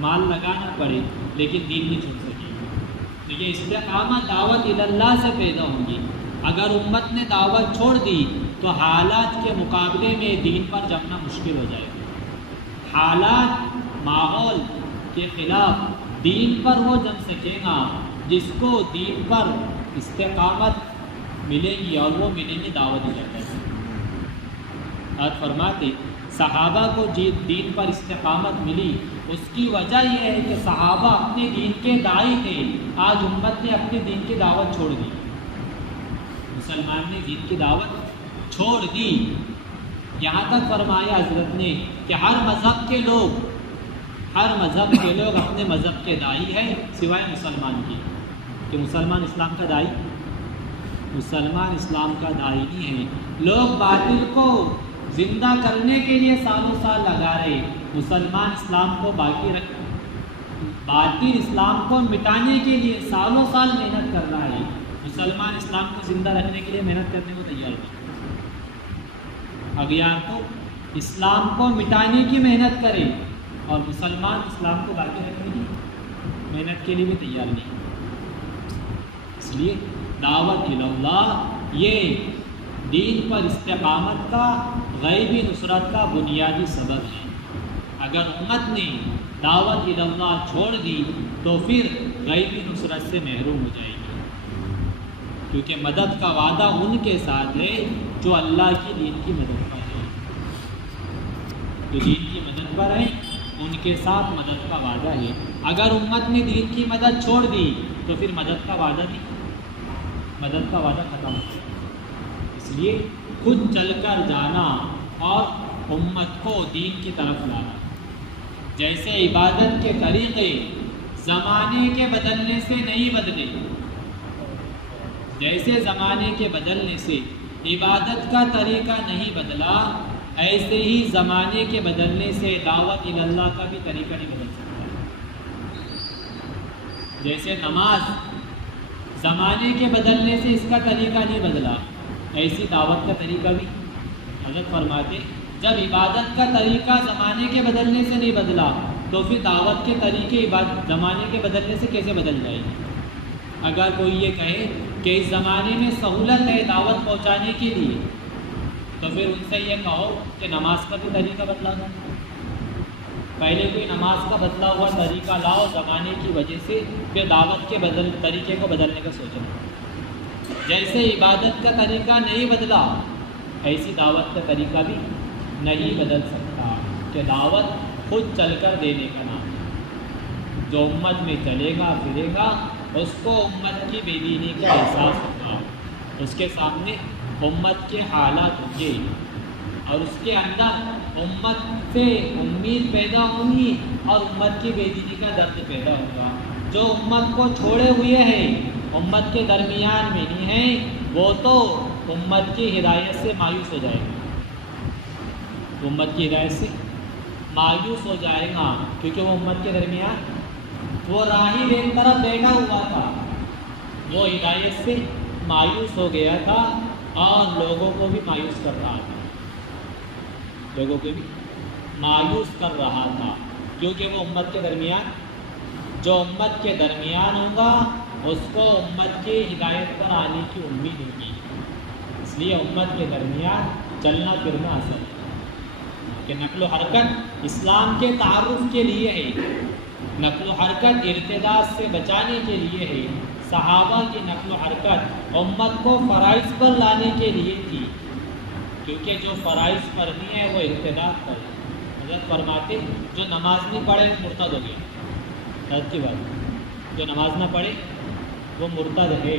مال لگانا پڑے، لیکن دین نہیں چھوڑ سکے۔ تو یہ استقامت دعوت اللہ سے پیدا ہوگی۔ اگر امت نے دعوت چھوڑ دی تو حالات کے مقابلے میں دین پر جمنا مشکل ہو جائے گا۔ حالات ماحول کے خلاف دین پر وہ جم سکے گا جس کو دین پر استقامت ملے گی، اور وہ ملیں گی دعوت اللہ سے۔ اور فرماتے صحابہ کو دین پر استقامت ملی، اس کی وجہ یہ ہے کہ صحابہ اپنے دین کے داعی تھے۔ آج امت نے اپنے دین کی دعوت چھوڑ دی، مسلمان نے دین کی دعوت چھوڑ دی۔ یہاں تک فرمایا حضرت نے کہ ہر مذہب کے لوگ اپنے مذہب کے داعی ہیں سوائے مسلمان کی، کہ مسلمان اسلام کا داعی نہیں ہے۔ لوگ باطل کو زندہ کرنے کے لیے سالوں سال لگا رہے، مسلمان اسلام کو باطل اسلام کو مٹانے کے لیے سالوں سال محنت کر رہا ہے۔ مسلمان اسلام کو زندہ رکھنے کے لیے محنت کرنے کو تیار ہے۔ اگیار تو اسلام کو مٹانے کی محنت کرے، اور مسلمان اسلام کو باقی رکھنے کی محنت کے لیے بھی تیار نہیں۔ اس لیے دعوت اللہ یہ دین پر استقامت کا، غیبی نصرت کا بنیادی سبب ہے۔ اگر امت نے دعوت اللہ چھوڑ دی تو پھر غیبی نصرت سے محروم ہو جائے گی، کیونکہ مدد کا وعدہ ان کے ساتھ ہے جو اللہ کی دین کی مدد پر ہے، جو دین کی مدد پر ہے ان کے ساتھ مدد کا وعدہ ہے۔ اگر امت نے دین کی مدد چھوڑ دی تو پھر مدد کا وعدہ ختم ہو گیا۔ اس لیے خود چل کر جانا اور امت کو دین کی طرف لانا۔ جیسے عبادت کے طریقے زمانے کے بدلنے سے نہیں بدلے، جیسے زمانے کے بدلنے سے عبادت کا طریقہ نہیں بدلا، ایسے ہی زمانے کے بدلنے سے دعوت اللہ کا بھی طریقہ نہیں بدل سکتا۔ جیسے نماز زمانے کے بدلنے سے اس کا طریقہ نہیں بدلا، ایسی دعوت کا طریقہ بھی۔ حضرت فرماتے جب عبادت کا طریقہ زمانے کے بدلنے سے نہیں بدلا تو پھر دعوت کے طریقے زمانے کے بدلنے سے کیسے بدل جائے گی؟ اگر کوئی یہ کہے کہ اس زمانے میں سہولت ہے دعوت پہنچانے کے لیے، تو پھر ان سے یہ کہو کہ نماز کا بھی طریقہ بدلا دو۔ پہلے کوئی نماز کا بدلا ہوا طریقہ لاؤ زمانے کی وجہ سے، پھر دعوت کے طریقے کو بدلنے کا سوچنا۔ جیسے عبادت کا طریقہ نہیں بدلا، ایسی دعوت کا طریقہ بھی نہیں بدل سکتا کہ دعوت خود چل کر دینے کا نام ہے۔ جو امت میں چلے گا پھرے گا اس کو امت کی بے دینی کا احساس ہوگا، اس کے سامنے امت کے حالات ہوں گے اور اس کے اندر امت سے امید پیدا ہوگی اور امت کی بے دینی کا درد پیدا ہوگا۔ جو امت کو چھوڑے ہوئے ہیں، امت کے درمیان میں نہیں ہیں، وہ تو امت کی ہدایت سے مایوس ہو جائے گا، امت کی ہدایت سے مایوس ہو جائے گا، کیونکہ وہ امت کے درمیان وہ راہی ایک طرف بیٹھا ہوا تھا، وہ ہدایت سے مایوس ہو گیا تھا اور لوگوں کو بھی مایوس کر رہا تھا، لوگوں کو بھی مایوس کر رہا تھا، کیونکہ وہ امت کے درمیان، جو امت کے درمیان ہوگا اس کو امت کی ہدایت پر آنے کی امید ہوگی۔ اس لیے امت کے درمیان چلنا پھرنا اصل ہے کہ نقل و حرکت اسلام کے تعارف کے لیے ہے، نقل و حرکت ارتداد سے بچانے کے لیے ہے۔ صحابہ کی نقل و حرکت امت کو فرائض پر لانے کے لیے تھی، کیونکہ جو فرائض پر نہیں ہے وہ ارتداد پر ہے۔ حضرت فرماتے جو نماز نہیں پڑھے مرتد ہو گیا، حضرت کی بات، جو نماز نہ پڑھے وہ مرتد ہے،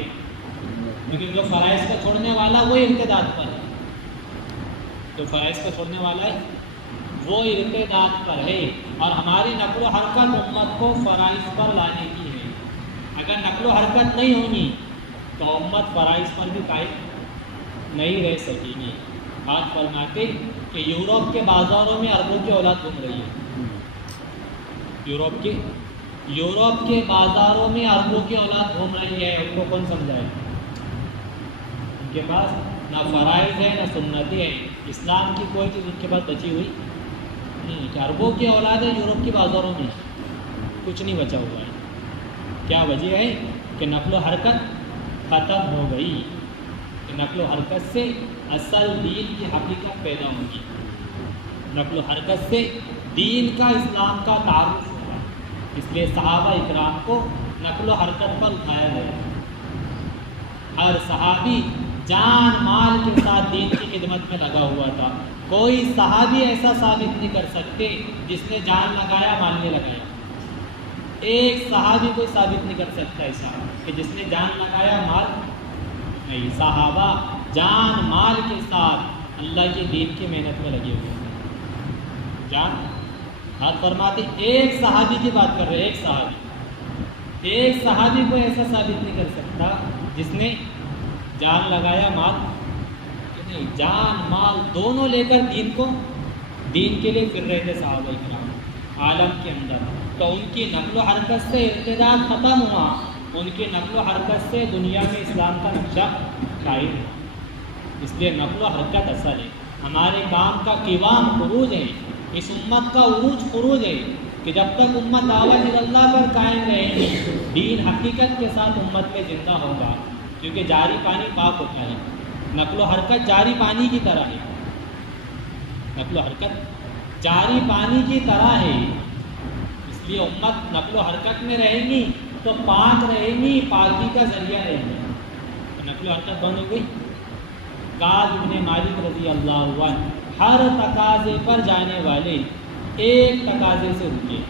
لیکن جو فرائض کو چھوڑنے والا وہ ارتداد پر ہے، جو فرائض کو چھوڑنے والا ہے وہ ارتداد پر ہے۔ اور ہماری نقل و حرکت امت کو فرائض پر لانے کی ہے۔ اگر نقل و حرکت نہیں ہوگی تو امت فرائض پر بھی قائم نہیں رہ سکے گی۔ آج فرماتے کہ یورپ کے بازاروں میں اربوں کی اولاد گھوم رہی ہے، یورپ کے بازاروں میں اربوں کی اولاد گھوم رہی ہے، ان کو کون سمجھائے؟ ان کے پاس نہ فرائض ہے نہ سنتیں ہے، اسلام کی کوئی چیز ان کے پاس بچی ہوئی نہیں، کہ اربوں کی اولاد ہے یورپ کے بازاروں میں، کچھ نہیں بچا ہوا ہے۔ کیا وجہ ہے؟ کہ نقل و حرکت ختم ہو گئی، کہ نقل و حرکت سے اصل دین کی حقیقت پیدا ہوگی، نقل و حرکت سے دین کا اسلام کا تعارف ہوگا۔ اس لیے صحابہ اکرام کو نقل و حرکت پر اٹھایا گیا، ہر صحابی جان مال کے ساتھ دین کی خدمت میں لگا ہوا تھا۔ کوئی صحابی ایسا ثابت نہیں کر سکتے جس نے جان لگایا مال نہیں لگایا، ایک صحابی کوئی ثابت نہیں کر سکتا ایسا کہ جس نے جان لگایا مال نہیں۔ صحابہ جان مال کے ساتھ اللہ کے دین کی محنت میں لگے ہوئے ہیں۔ جان ہاتھ فرماتے ایک صحابی کی بات کر رہے، ایک صحابی کو ایسا ثابت نہیں کر سکتا جس نے جان لگایا مال نہیں، جان مال دونوں لے کر دین کے لیے پھر رہے تھے صحابہ کرام عالم کے اندر۔ تو ان کی نقل و حرکت سے ارتداد ختم ہوا، ان کی نقل و حرکت سے دنیا میں اسلام کا نقشہ قائم ہوا۔ اس لیے نقل و حرکت اصل ہے، ہمارے کام کا قوام عروج ہے، اس امت کا عروج خروج ہے کہ جب تک امت دعوت اللہ پر قائم رہے گی، دین حقیقت کے ساتھ امت میں زندہ ہوگا، کیونکہ جاری پانی پاک ہوتا ہے۔ نقل و حرکت جاری پانی کی طرح ہے، نقل و حرکت جاری پانی کی طرح ہے، اس لیے امت نقل و حرکت میں رہے گی تو پاک رہے گی، پاکی کا ذریعہ رہے گی۔ نقل و حرکت بند ہو گئی، کعب بن مالک رضی اللہ عنہ ہر تقاضے پر جانے والے ایک تقاضے سے رکے،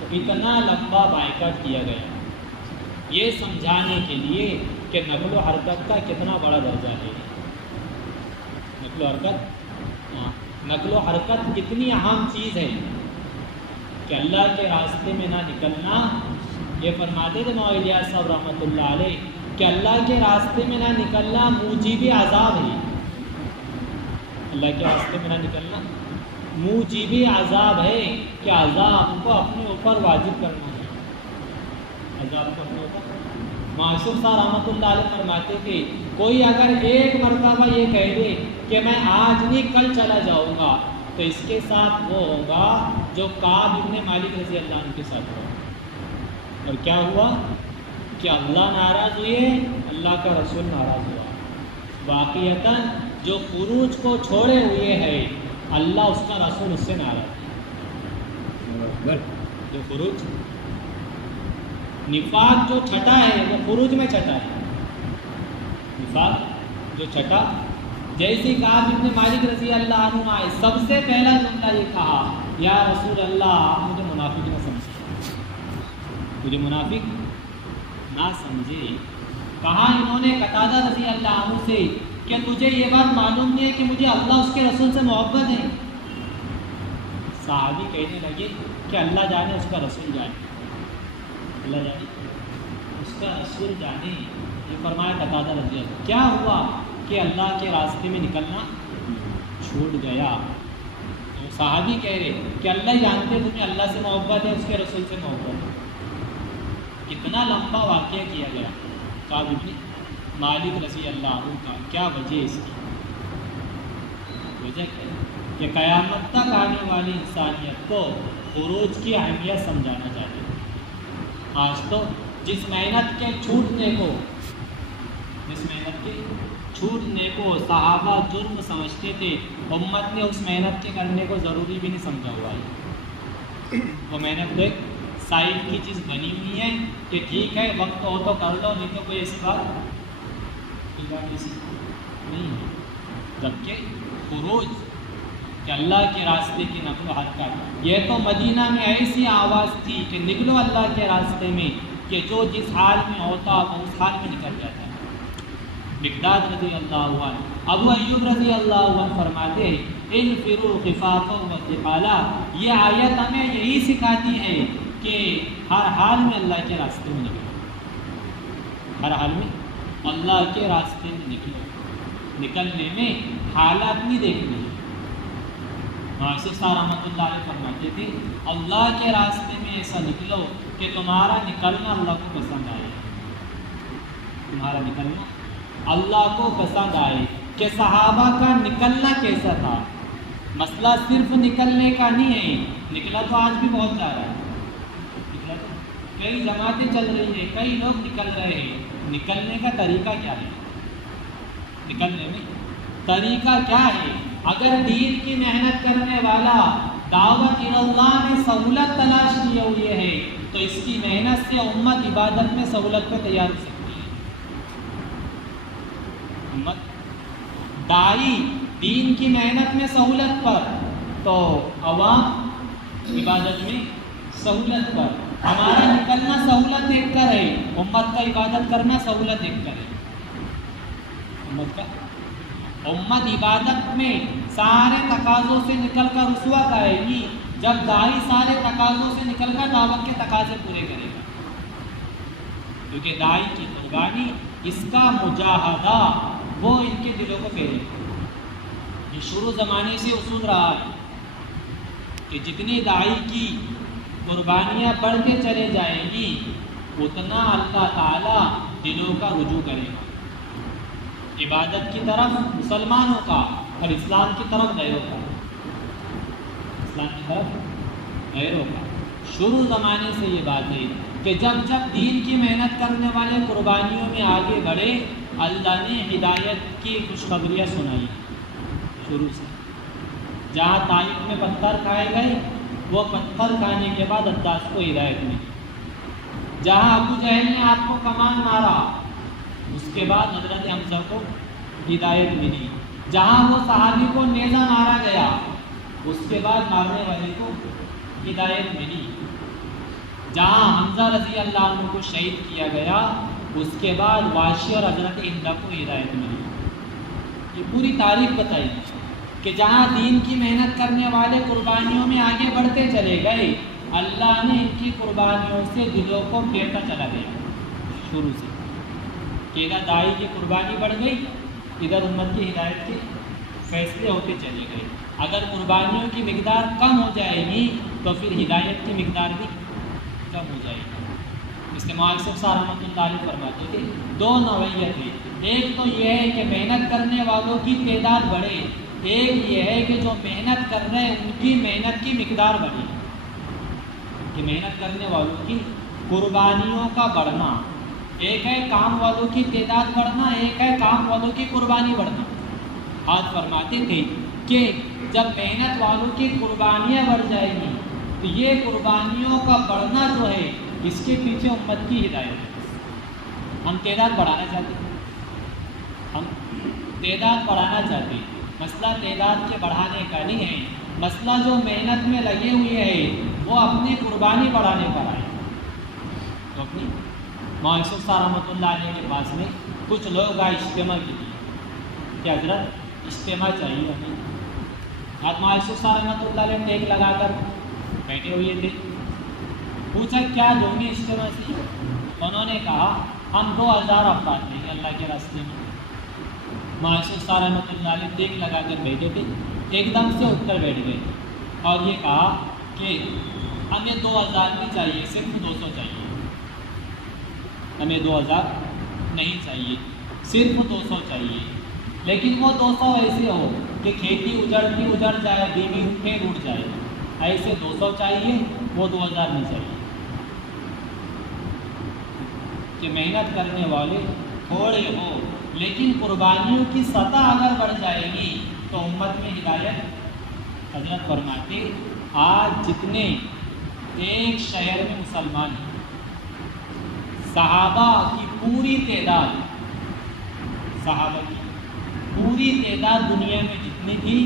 تو اتنا لمبا بائیکاٹ کیا گیا یہ سمجھانے کے لیے کہ نقل و حرکت کا کتنا بڑا درجہ ہے۔ نقل و حرکت، نقل و حرکت اتنی اہم چیز ہے کہ اللہ کے راستے میں نہ نکلنا، یہ فرماتے تھے مولانا الیاس صاحب رحمۃ اللہ علیہ کہ اللہ کے راستے میں نہ نکلنا موجب عذاب ہے. اللہ کے راستے میں نہ نکلنا موجب عذاب ہے کہ عذاب کو اپنے اوپر واجب کرنا ہے. عذاب کو اپنے اوپر. معصوم صاحب رحمۃ اللہ علیہ فرماتے کہ کوئی اگر ایک مرتبہ یہ کہہ دے کہ میں آج نہیں کل چلا جاؤں گا تو اس کے ساتھ وہ ہوگا جو کعب ابن مالک رضی اللہ عنہ کے ساتھ ہوا. اور کیا ہوا کہ اللہ ناراض ہوئے، اللہ کا رسول ناراض ہوا. واقعتاً جو خروج کو چھوڑے ہوئے ہے اللہ اس کا رسول اس سے ناراض ہے. جو خروج نفاق جو چھٹا ہے وہ خروج میں چھٹا ہے. نفاق جو چھٹا، جیسے کعب ابن مالک رضی اللہ عنہ آئے، سب سے پہلا جملہ یہ کہا یا رسول اللہ آپ مجھے منافق نہ سمجھے، مجھے منافق نہ سمجھے. کہا انہوں نے قتادہ رضی اللہ عنہ سے کہ تجھے یہ بات معلوم نہیں ہے کہ مجھے اللہ اس کے رسول سے محبت ہے. صحابی کہنے لگے کہ اللہ جانے اس کا رسول جانے، اللہ جانے اس کا رسول جانے. یہ فرمایا قتادہ رضی اللہ کیا ہوا کہ اللہ کے راستے میں نکلنا چھوٹ گیا. صحابی کہہ رہے کہ اللہ جانتے تمہیں اللہ سے محبت ہے، اس کے رسول سے محبت ہے. کتنا لمبا واقعہ کیا گیا کعب ابن مالک رضی اللہ عنہ کا. کیا وجہ اس کی؟ وجہ کیا ہے کہ قیامت تک آنے والی انسانیت کو خروج کی اہمیت سمجھانا چاہیے. آج تو جس محنت کے چھوٹنے کو صحابہ جرم سمجھتے تھے، امت نے اس محنت کے کرنے کو ضروری بھی نہیں سمجھا ہوا ہے. وہ محنت ایک سائڈ کی چیز بنی ہوئی ہے کہ ٹھیک ہے وقت ہو تو کر لو، نہیں تو کوئی ایسی بات نہیں ہے. جبکہ خروج کہ اللہ کے راستے کی نقل و حرکت، یہ تو مدینہ میں ایسی آواز تھی کہ نکلو اللہ کے راستے میں کہ جو جس حال میں ہوتا وہ اس حال میں نکل جاتا ہے. مقداد رضی اللہ عنہ، ابو ایوب رضی اللہ عنہ فرماتے ہیں انفروا خفافا وثقالا. یہ آیت ہمیں یہی سکھاتی ہے کہ ہر حال میں اللہ کے راستے میں نکلو، ہر حال میں اللہ کے راستے میں نکلو. نکلنے میں حالات نہیں دیکھنے. معصوم صاحب رحمۃ اللہ علیہ فرماتے تھے اللہ کے راستے میں ایسا نکلو کہ تمہارا نکلنا اللہ کو پسند آئے. تمہارا نکلنا اللہ کو پسند آئے. کہ صحابہ کا نکلنا کیسا تھا؟ مسئلہ صرف نکلنے کا نہیں ہے. نکلا تو آج بھی بہت جا رہا ہے، نکلا تو کئی جماعتیں چل رہی ہیں، کئی لوگ نکل رہے ہیں. نکلنے کا طریقہ کیا ہے؟ نکلنے میں طریقہ کیا ہے؟ اگر دین کی محنت کرنے والا دعوت اللہ میں سہولت تلاش کیے ہوئے ہے تو اس کی محنت سے امت عبادت میں سہولت پہ تیار ہو سکتی ہے. امت دائی دین کی محنت میں سہولت پر تو عوام عبادت میں سہولت پر. ہمارا نکلنا سہولت دیکھ کر ہے، امت کا عبادت کرنا سہولت دیکھ کر ہے. امت عبادت میں سارے تقاضوں سے نکل کر اس وقت آئے گی جب داعی سارے تقاضوں سے نکل کر دعوت کے تقاضے پورے کرے گا. کیونکہ داعی کی قربانی، اس کا مجاہدہ وہ ان کے دلوں کو پھیرے گا. یہ شروع زمانے سے اصول رہا ہے کہ جتنی داعی کی قربانیاں بڑھتے چلے جائیں گی اتنا اللہ تعالیٰ دلوں کا رجوع کرے گا عبادت کی طرف مسلمانوں کا اور اسلام کی طرف غیروں کا. اسلام کی طرف غیروں کا. شروع زمانے سے یہ بات ہے کہ جب جب دین کی محنت کرنے والے قربانیوں میں آگے بڑھے اللہ نے ہدایت کی خوشخبریاں سنائی. شروع سے جہاں طائف میں پتھر کھائے گئے وہ پتھر کھانے کے بعد عباس کو ہدایت ملی. جہاں ابو جہل نے آپ کو کمان مارا اس کے بعد حضرت حمزہ کو ہدایت ملی. جہاں وہ صحابی کو نیزہ مارا گیا اس کے بعد مارنے والے کو ہدایت ملی. جہاں حمزہ رضی اللہ عنہ کو شہید کیا گیا اس کے بعد واشی اور حضرت ہند کو ہدایت ملی. یہ پوری تاریخ بتائی کہ جہاں دین کی محنت کرنے والے قربانیوں میں آگے بڑھتے چلے گئے، اللہ نے ان کی قربانیوں سے دلوں کو پھیرتا چلا گیا شروع سے، کہ ادھر داعی کی قربانی بڑھ گئی، ادھر امت کی ہدایت کے فیصلے ہوتے چلے گئے۔ اگر قربانیوں کی مقدار کم ہو جائے گی تو پھر ہدایت کی مقدار بھی کم ہو جائے گی۔ اس کے مالک صاحب رحمۃ اللہ علیہ فرماتے تھے دو نوعیت ہے، ایک تو یہ ہے کہ محنت کرنے والوں کی تعداد بڑھے، ایک یہ ہے کہ جو محنت کر رہے ہیں ان کی محنت کی مقدار بڑھے، کہ محنت کرنے والوں کی قربانیوں کا بڑھنا، ایک ہے کام والوں کی تعداد بڑھنا، ایک ہے کام والوں کی قربانی بڑھنا۔ آج فرماتے تھے کہ جب محنت والوں کی قربانیاں بڑھ جائیں گی تو یہ قربانیوں کا بڑھنا جو ہے اس کے پیچھے امت کی ہدایت ہے۔ ہم تعداد بڑھانا چاہتے ہیں، ہم تعداد بڑھانا چاہتے ہیں، مسئلہ تعداد کے بڑھانے کا نہیں ہے، مسئلہ جو محنت میں لگے ہوئے ہیں وہ اپنی قربانی بڑھانے پر آئے۔ تو اپنی مولوی صاحب رحمۃ اللہ علیہ کے پاس میں کچھ لوگ آئے اجتماع کے لیے کہ حضرت اجتماع چاہیے ہمیں۔ آج مولوی صاحب رحمۃ اللہ علیہ ٹیک لگا کر بیٹھے ہوئے تھے، پوچھا کیا دوں گے اجتماع سے؟ انہوں نے کہا ہم 2000 افراد دیں گے اللہ کے راستے میں۔ مولوی صاحب رحمۃ اللہ علیہ ٹیک لگا کر بیٹھے تھے، ایک دم سے اٹھ کر بیٹھ گئے اور یہ کہا کہ ہمیں 2000 نہیں چاہیے، صرف 200 چاہیے، ہمیں 2000 نہیں چاہیے، صرف 200 چاہیے، لیکن وہ 200 ایسے ہو کہ کھیتی اجڑ جائے، بیوی پھر اٹھ جائے، ایسے 200 چاہیے، وہ 2000 نہیں چاہیے۔ کہ محنت کرنے والے تھوڑے ہو لیکن قربانیوں کی سطح اگر بڑھ جائے گی تو امت میں ہدایت۔ حضرت فرماتے آج جتنے ایک شہر میں مسلمان ہیں، صحابہ کی پوری تعداد، صحابہ کی پوری تعداد دنیا میں جتنی تھی،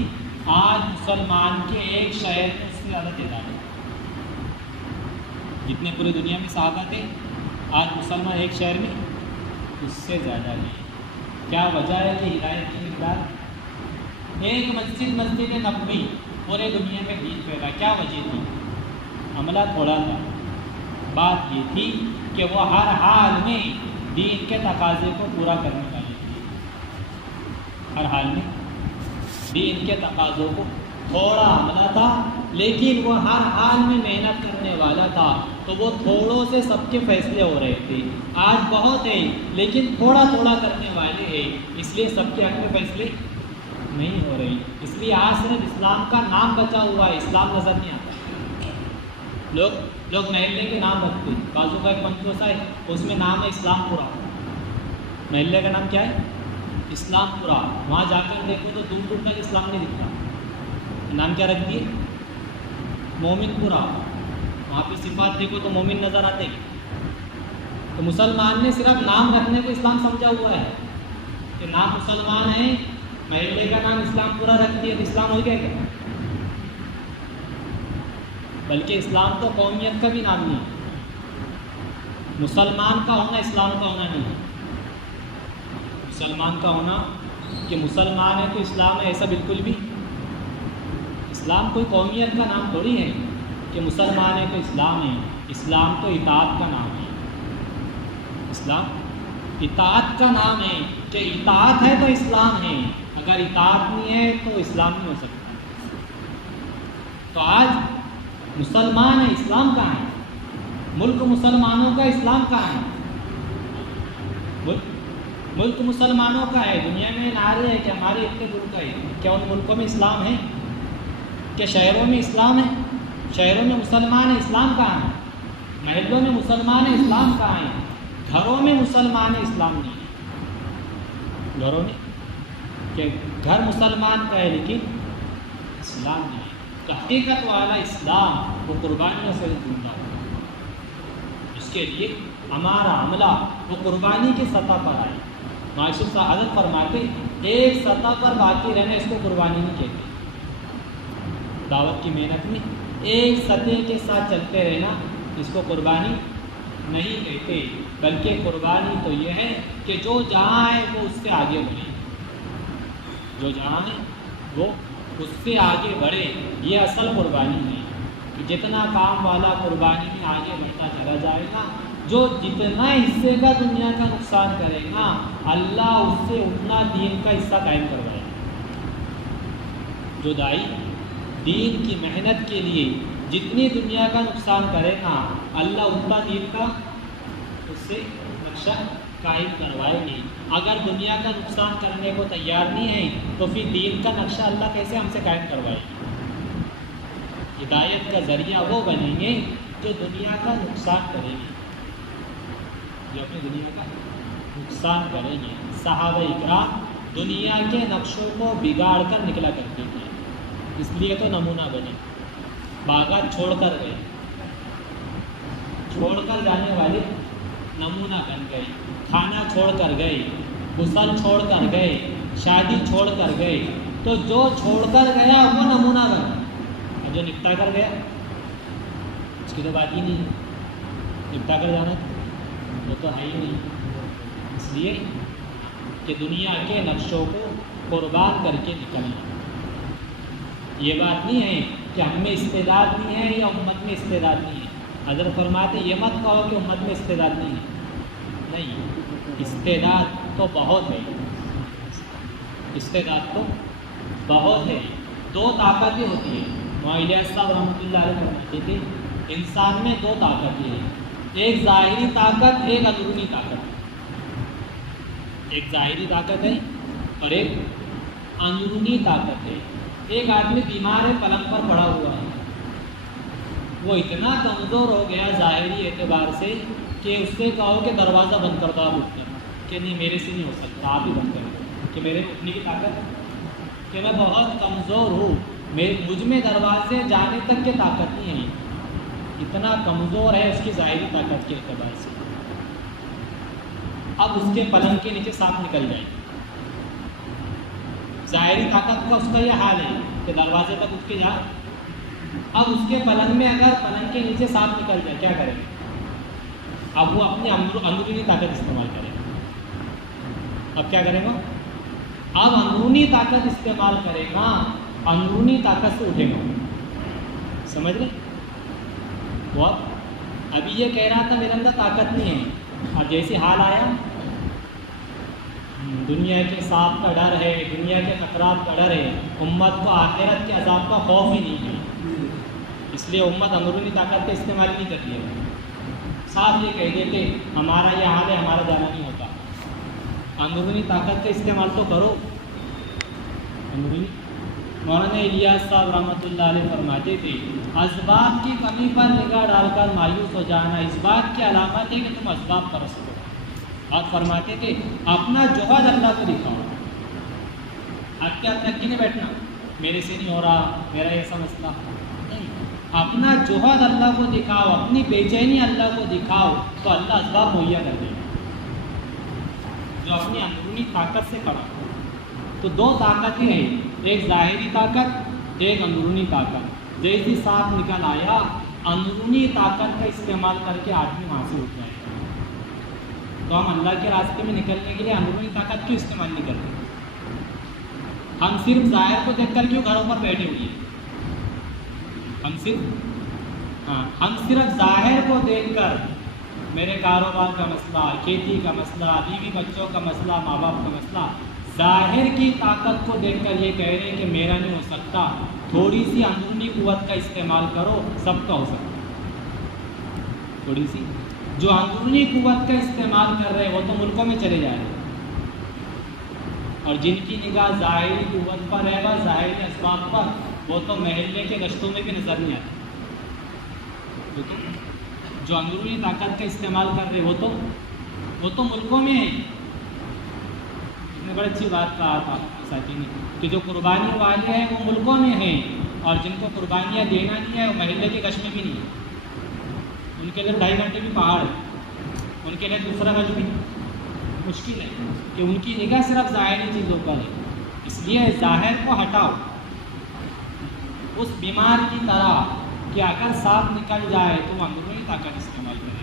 آج مسلمان کے ایک شہر میں اس سے زیادہ تعداد ہے۔ جتنے پوری دنیا میں صحابہ تھے، آج مسلمان ایک شہر میں اس سے زیادہ ہے۔ کیا وجہ ہے کہ ہدایت کی مقدار؟ ایک مسجد نبوی پورے دنیا میں دین پھیلا، کیا وجہ تھی؟ عملہ تھوڑا تھا، بات یہ تھی کہ وہ ہر حال میں دین کے تقاضے کو پورا کرنے والے تھے، ہر حال میں دین کے تقاضوں کو، تھوڑا عملہ تھا لیکن وہ ہر حال میں محنت کرنے والا تھا، تو وہ تھوڑوں سے سب کے فیصلے ہو رہے تھے۔ آج بہت ہیں لیکن تھوڑا تھوڑا کرنے والے ہیں، اس لیے سب کے حق میں فیصلے نہیں ہو رہے، اس لیے آج صرف اسلام کا نام بچا ہوا ہے، اسلام نظر نہیں آتا۔ لوگ محلے کے نام رکھتے ہیں، بازو کا ایک منصوصہ ہے اس میں نام ہے اسلام پورہ، محلے کا نام کیا ہے؟ اسلام پورہ۔ وہاں جا کر دیکھو تو دور دور تک اسلام نہیں دکھتا، نام کیا رکھ دیے؟ مومن پورہ۔ وہاں پہ صفات دیکھو تو مومن نظر آتے ہیں۔ تو مسلمان نے صرف نام رکھنے کو اسلام سمجھا ہوا ہے کہ نام مسلمان ہے، محلے کا نام اسلام پورہ رکھ دیا تو اسلام ہو گیا کیا؟ بلکہ اسلام تو قومیت کا بھی نام نہیں ہے، مسلمان کا ہونا اسلام کا ہونا نہیں ہے۔ مسلمان کا ہونا کہ مسلمان ہے تو اسلام ہے، ایسا بالکل بھی۔ اسلام کوئی قومیت کا نام تھوڑی ہے کہ مسلمان ہے تو اسلام ہے، اسلام تو اطاعت کا نام ہے، اسلام اطاعت کا نام ہے، کہ اطاعت ہے تو اسلام ہے، اگر اطاعت نہیں ہے تو اسلام نہیں ہو سکتا۔ تو آج مسلمان ہے، اسلام کہاں ہے؟ ملک مسلمانوں کا، اسلام کہاں ہے؟ ملک مسلمانوں کا ہے، دنیا میں نعرے ہے کہ ہمارے اتنے ملک ہے، کیا ان ملکوں میں اسلام ہے؟ کیا شہروں میں اسلام ہے؟ شہروں میں مسلمان ہے، اسلام کہاں ہے؟ محلوں میں مسلمان ہے، اسلام کہاں ہے؟ گھروں میں مسلمان ہے، اسلام نہیں ہے۔ گھروں میں کہ گھر مسلمان کا ہے لیکن اسلام نہیں ہے۔ تو حقیقت والا اسلام وہ قربانیوں سے زندہ ہو، اس کے لیے ہمارا عملہ وہ قربانی کی سطح پر آئے۔ معاشر صاحب حضرت فرماتے ایک سطح پر باقی رہنا اس کو قربانی نہیں کہتے۔ دعوت کی محنت میں ایک سطح کے ساتھ چلتے رہنا اس کو قربانی نہیں کہتے، بلکہ قربانی تو یہ ہے کہ جو جہاں ہے وہ اس سے آگے بڑھے، جو جائیں وہ اس سے آگے بڑھے. یہ اصل قربانی ہے کہ جتنا کام والا قربانی میں آگے بڑھتا چلا جائے گا، جو جتنا حصے کا دنیا کا نقصان کرے گا اللہ اس سے اتنا دین کا حصہ قائم کروائے گا. جو دائی دین کی محنت کے لیے جتنی دنیا کا نقصان کرے گا اللہ اتنا دین کا اس سے نقشہ قائم کروائے گی. اگر دنیا کا نقصان کرنے کو تیار نہیں ہے تو پھر دین کا نقشہ اللہ کیسے ہم سے قائم کروائے گی؟ ہدایت کا ذریعہ وہ بنیں گے جو دنیا کا نقصان کریں گے، جو اپنی دنیا کا نقصان کریں گے. صحابہ اکرام دنیا کے نقشوں کو بگاڑ کر نکلا کرتے تھے، اس لیے تو نمونہ بنے. باغات چھوڑ کر گئے، چھوڑ کر جانے والے نمونہ بن گئے. کھانا چھوڑ کر گئے، غسل چھوڑ کر گئے، شادی چھوڑ کر گئے. تو جو چھوڑ کر گیا وہ نمونہ بنا، اور جو نپٹا کر گیا اس کی تو بات ہی نہیں. نپٹا کر جانا وہ تو ہے ہی نہیں. اس لیے کہ دنیا کے نقشوں کو قربان کر کے نکلنا. یہ بات نہیں ہے کہ ہم میں استعداد نہیں ہے یا امت میں استعداد نہیں ہے. حضرت فرماتے یہ مت کہو کہ امت میں استعداد نہیں ہے. نہیں، استعداد تو بہت ہے، استعداد تو بہت ہے. دو طاقتیں ہوتی ہیں. الیاس صاحب رحمۃ اللہ علیہ فرماتے تھے انسان میں دو طاقتیں ہیں، ایک ظاہری طاقت، ایک اندرونی طاقت. ایک ظاہری طاقت ہے اور ایک اندرونی طاقت ہے. ایک آدمی بیمار ہے، پلنگ پر پڑا ہوا ہے، وہ اتنا کمزور ہو گیا ظاہری اعتبار سے کہ اس سے کہو کہ دروازہ بند کر دو آپ اٹھ کر، کہ نہیں میرے سے نہیں ہو سکتا، آپ ہی بند کرو. کہ میرے اٹھنے کی طاقت، کہ میں بہت کمزور ہوں، مجھ میں دروازے جانے تک کی طاقت نہیں ہے. اتنا کمزور ہے اس کی ظاہری طاقت کے اعتبار سے. اب اس کے پلنگ کے نیچے سانپ نکل جائے، ظاہری طاقت کا اس کا یہ حال ہے کہ دروازے تک اٹھ کے جا. اب اس کے پلنگ میں اگر پلنگ کے نیچے سانپ نکل جائے کیا کرے گا؟ اب وہ اپنی اندرونی طاقت استعمال کرے گا. اب کیا کرے گا؟ اب اندرونی طاقت استعمال کرے گا، اندرونی طاقت سے اٹھے گا. سمجھ رہے؟ وہ ابھی یہ کہہ رہا تھا میرے اندر طاقت نہیں ہے، اور جیسے حال آیا دنیا کے سانپ کا ڈر ہے، دنیا کے خطرات کا ڈر ہے، امت کو آخرت کے عذاب کا خوف ہی نہیں ہے، اس لیے امت اندرونی طاقت کا استعمال نہیں کرتی ہے. صاحب یہ کہہ دیتے ہمارا یہ حال ہے، ہمارا جانا نہیں ہوتا. اندرونی طاقت کا استعمال تو کرو. اندرونی مولانا الیاس صاحب رحمۃ اللہ علیہ فرماتے تھے اسباب کی کمی پر نگاہ ڈال کر مایوس ہو جانا اس بات کی علامت ہے کہ تم اسباب پرست ہو. اور فرماتے تھے اپنا جوہد اللہ کو دکھاؤ. اختیار رکھ کے نہیں بیٹھنا میرے سے نہیں ہو رہا، میرا ایسا مسئلہ نہیں. اپنا جوہد اللہ کو دکھاؤ، اپنی بے چینی اللہ کو دکھاؤ تو اللہ اسباب مہیا کر دے گا. جو اپنی اندرونی طاقت سے کھڑا. تو دو طاقتیں ہیں، ایک ظاہری طاقت، ایک اندرونی طاقت. جیسی سانپ نکل آیا اندرونی طاقت کا استعمال کر کے آدمی وہاں سے اٹھ جائے. تو ہم اللہ کے راستے میں نکلنے کے لیے اندرونی طاقت کیوں استعمال نہیں کرتے؟ ہم صرف ظاہر کو دیکھ کر کیوں گھروں پر بیٹھے ہوئے ہیں؟ ہم صرف ظاہر کو دیکھ کر میرے کاروبار کا مسئلہ، کھیتی کا مسئلہ، بیوی بچوں کا مسئلہ، ماں باپ کا مسئلہ، ظاہر کی طاقت کو دیکھ کر یہ کہہ رہے ہیں کہ میرا نہیں ہو سکتا. تھوڑی سی اندرونی قوت کا استعمال کرو، سب کا ہو سکتا. تھوڑی سی جو اندرونی قوت کا استعمال کر رہے ہیں وہ تو ملکوں میں چلے جا رہے ہیں، اور جن کی نگاہ ظاہری قوت پر ہے گا، ظاہری اسباب پر، وہ تو محلے کے گشتوں میں بھی نظر نہیں آتے. جو اندرونی طاقت کا استعمال کر رہے وہ تو ملکوں میں ہیں. اس نے بڑی اچھی بات کہا تھا ساتھی نے کہ جو قربانی والے ہیں وہ ملکوں میں ہیں، اور جن کو قربانیاں دینا نہیں ہے وہ محلے کے گش میں بھی نہیں ہے. ان کے لیے 2.5 گھنٹے بھی پہاڑ ہے، ان کے لیے دوسرا گش بھی مشکل ہے کہ ان کی نگاہ صرف ظاہری چیزوں پر ہے. اس لیے ظاہر کو ہٹاؤ. اس بیمار کی طرح کہ اگر سانپ نکل جائے تو اندرونی طاقت استعمال کرے.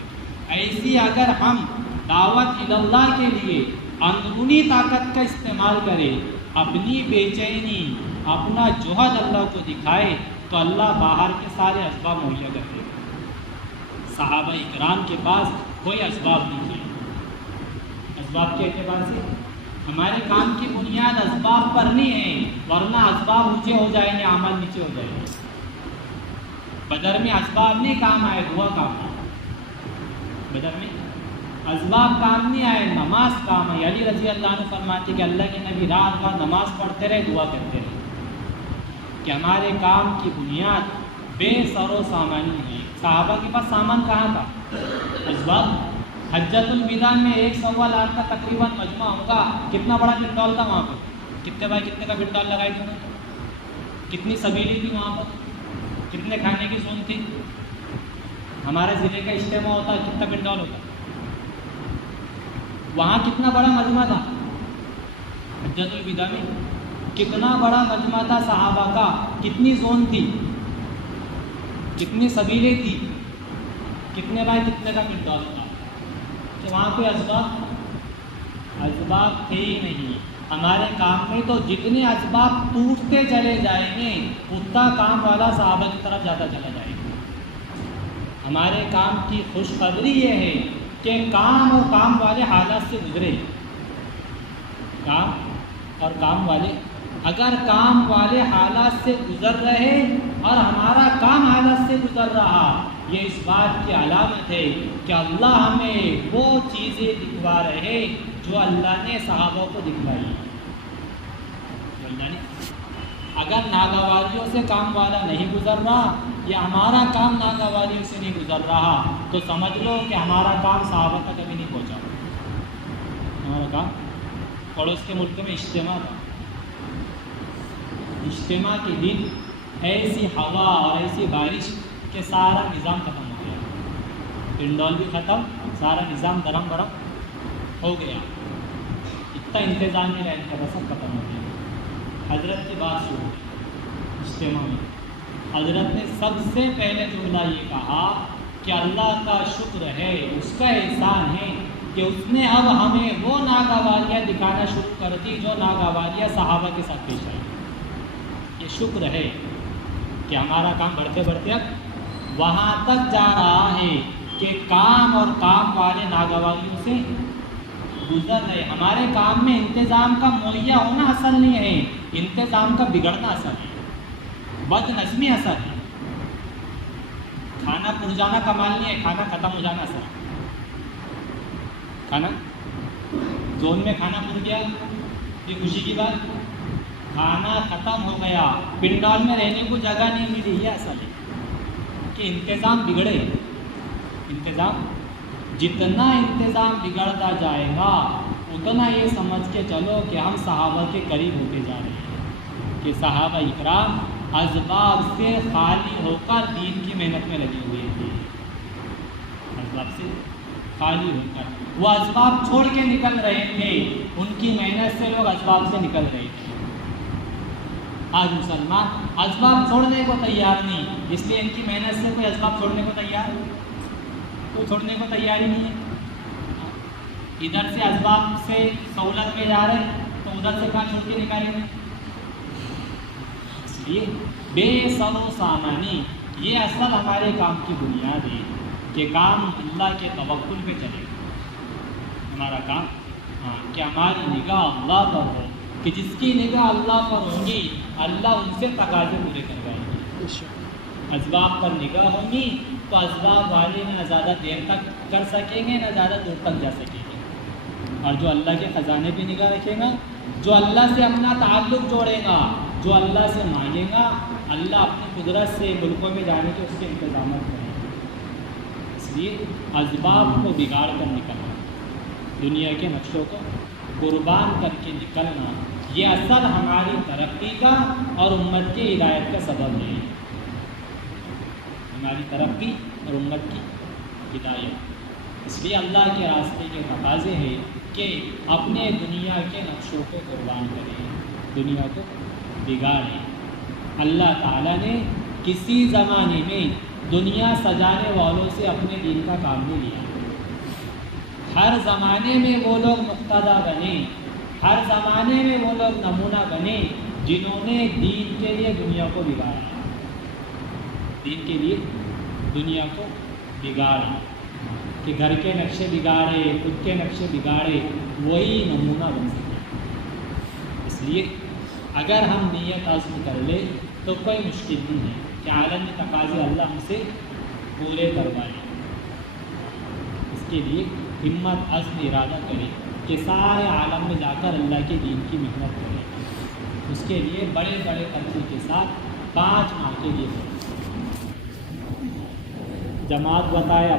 ایسی اگر ہم دعوت اللہ کے لیے اندرونی طاقت کا استعمال کریں اپنی بے چینی، اپنا جوہد اللہ کو دکھائے تو اللہ باہر کے سارے اسباب مہیا کرتے ہیں۔ صحابہ اکرام کے پاس کوئی اسباب نہیں تھے۔ اسباب کے اعتبار سے ہمارے کام کی بنیاد اسباب پر نہیں ہے، ورنہ اسباب اونچے ہو جائیں گے، عمل نیچے ہو جائیں گے۔ بدر میں اسباب نہیں کام آئے، دعا کام آئے۔ بدر میں اسباب کام نہیں آئے، نماز کام آئی۔ علی رضی اللہ عنہ فرماتے کہ اللہ کے نبی رات بھر نماز پڑھتے رہے، دعا کرتے رہے کہ ہمارے کام کی بنیاد بے سر و سامانی ہے۔ صحابہ کے پاس سامان کہاں تھا؟ اسباب۔ حجۃ الوداع میں 1.25 لاکھ کا تقریباً مجمع ہوگا۔ کتنا بڑا پنڈال تھا وہاں پر؟ کتنے بائی کتنے کا پنڈال لگائی تھی؟ کتنی سبیلی تھی وہاں پر؟ کتنے کھانے کی سون تھی؟ ہمارے ضلع کا اجتماع ہوتا کتنا پنڈال ہوتا؟ وہاں کتنا بڑا مجمع تھا؟ حجۃ الوداع میں کتنا بڑا مجمع تھا صحابہ کا؟ کتنی زون تھی؟ کتنی سبیلیں تھی؟ کتنے بائی کتنے کا پنڈال تھا؟ کہ وہاں کوئی اسباب تھے ہی نہیں۔ ہمارے کام میں تو جتنے اسباب ٹوٹتے چلے جائیں گے اتنا کام والا صحابہ کی طرف جاتا چلا جائے گا۔ ہمارے کام کی خوشخبری یہ ہے کہ کام اور کام والے حالات سے گزرے۔ کام اور کام والے، اگر کام والے حالات سے گزر رہے اور ہمارا کام حالات سے گزر رہا، یہ اس بات کی علامت ہے کہ اللہ ہمیں وہ چیزیں دکھوا رہے جو اللہ نے صحابہ کو دکھوائی۔ اگر ناگواریوں سے کام والا نہیں گزر رہا یا ہمارا کام ناگواریوں سے نہیں گزر رہا تو سمجھ لو کہ ہمارا کام صحابہ تک کبھی نہیں پہنچا۔ ہمارا کام پڑوس کے ملک میں اجتماع تھا، اجتماع کے دن ایسی ہوا اور ایسی بارش کہ سارا نظام ختم ہو گیا، پنڈال بھی ختم، سارا نظام درم برم ہو گیا، اتنا انتظام میں رہنے کا سب ختم ہو گیا۔ حضرت کی بات شروع اجتماع میں، حضرت نے سب سے پہلے جملہ یہ کہا کہ اللہ کا شکر ہے، اس کا احسان ہے کہ اس نے اب ہمیں وہ ناگواریاں دکھانا شروع کر دی جو ناگواریاں صحابہ کے ساتھ پیش آئی۔ یہ شکر ہے کہ ہمارا کام بڑھتے بڑھتے اب وہاں تک جا رہا ہے کہ کام اور کام والے ناگواریوں سے گزر رہے۔ ہمارے کام میں انتظام کا مہیا ہونا اصل نہیں ہے، انتظام کا بگڑنا اصل ہے، بد نظمی اصل ہے۔ کھانا پھر جانا کمال نہیں ہے، کھانا ختم ہو جانا اصل ہے۔ کھانا زون میں کھانا پھر گیا، یہ خوشی کی بات، کھانا ختم ہو گیا، پنڈال میں رہنے کو جگہ نہیں ملی، یہ اصل ہے کہ انتظام بگڑے۔ انتظام جتنا انتظام بگڑتا جائے گا اتنا یہ سمجھ کے چلو کہ ہم صحابہ کے قریب ہوتے جا رہے ہیں، کہ صحابہ اکرام اسباب سے خالی ہو کر دین کی محنت میں لگے ہوئے تھے۔ اسباب سے خالی ہو کر وہ اسباب چھوڑ کے نکل رہے تھے، ان کی محنت سے لوگ اسباب سے نکل رہے تھے۔ آج مسلمان اسباب چھوڑنے کو تیار نہیں، اس لیے ان کی محنت سے کوئی اسباب چھوڑنے کو تیار کوئی چھوڑنے کو تیار ہی نہیں ہے۔ ادھر سے اسباب سے سہولت میں جا رہے تو ادھر سے کہاں چھوڑ کے نکالیں گے؟ اس لیے بے سر و سامانی یہ اصل ہمارے کام کی بنیاد ہے کہ کام اللہ کے توکل پہ چلے گا ہمارا کام، کہ ہماری نگاہ اللہ پر ہو، کہ جس کی نگاہ اللہ پر ہوگی اللہ ان سے تقاضے پورے کروائیں گے۔ اسباب پر نگاہ ہوگی تو اسباب والے نہ زیادہ دیر تک کر سکیں گے نہ زیادہ دور تک جا سکیں گے، اور جو اللہ کے خزانے پہ نگاہ رکھے گا، جو اللہ سے اپنا تعلق جوڑے گا، جو اللہ سے مانگے گا، اللہ اپنی قدرت سے ملکوں میں جانے کے اس کے انتظامات کریں گے۔ اس لیے اسباب کو بگاڑ کر نکلنا، دنیا کے نقشوں کو قربان کر کے نکلنا، یہ اصل ہماری ترقی کا اور امت کی ہدایت کا سبب ہے۔ ہماری ترقی اور امت کی ہدایت، اس لیے اللہ کے راستے کے تقاضے ہیں کہ اپنے دنیا کے نقشوں کو قربان کریں، دنیا کو بگاڑیں۔ اللہ تعالیٰ نے کسی زمانے میں دنیا سجانے والوں سے اپنے دین کا کام نہیں لیا۔ ہر زمانے میں وہ لوگ مقتدا بنے، ہر زمانے میں وہ لوگ نمونہ بنے جنہوں نے دین کے لیے دنیا کو بگاڑا، دین کے لیے دنیا کو بگاڑا، کہ گھر کے نقشے بگاڑے، خود کے نقشے بگاڑے، وہی نمونہ بن سکے۔ اس لیے اگر ہم نیت عزم کر لیں تو کوئی مشکل نہیں ہے کہ عالمی تقاضے اللہ ہم سے پورے کروائے۔ اس کے لیے ہمت عزم ارادہ کریں کہ سارے عالم میں جا کر اللہ کے دین کی محنت کریں۔ اس کے لیے بڑے بڑے خرچے کے ساتھ 5 ماہ کے لیے جماعت بتائے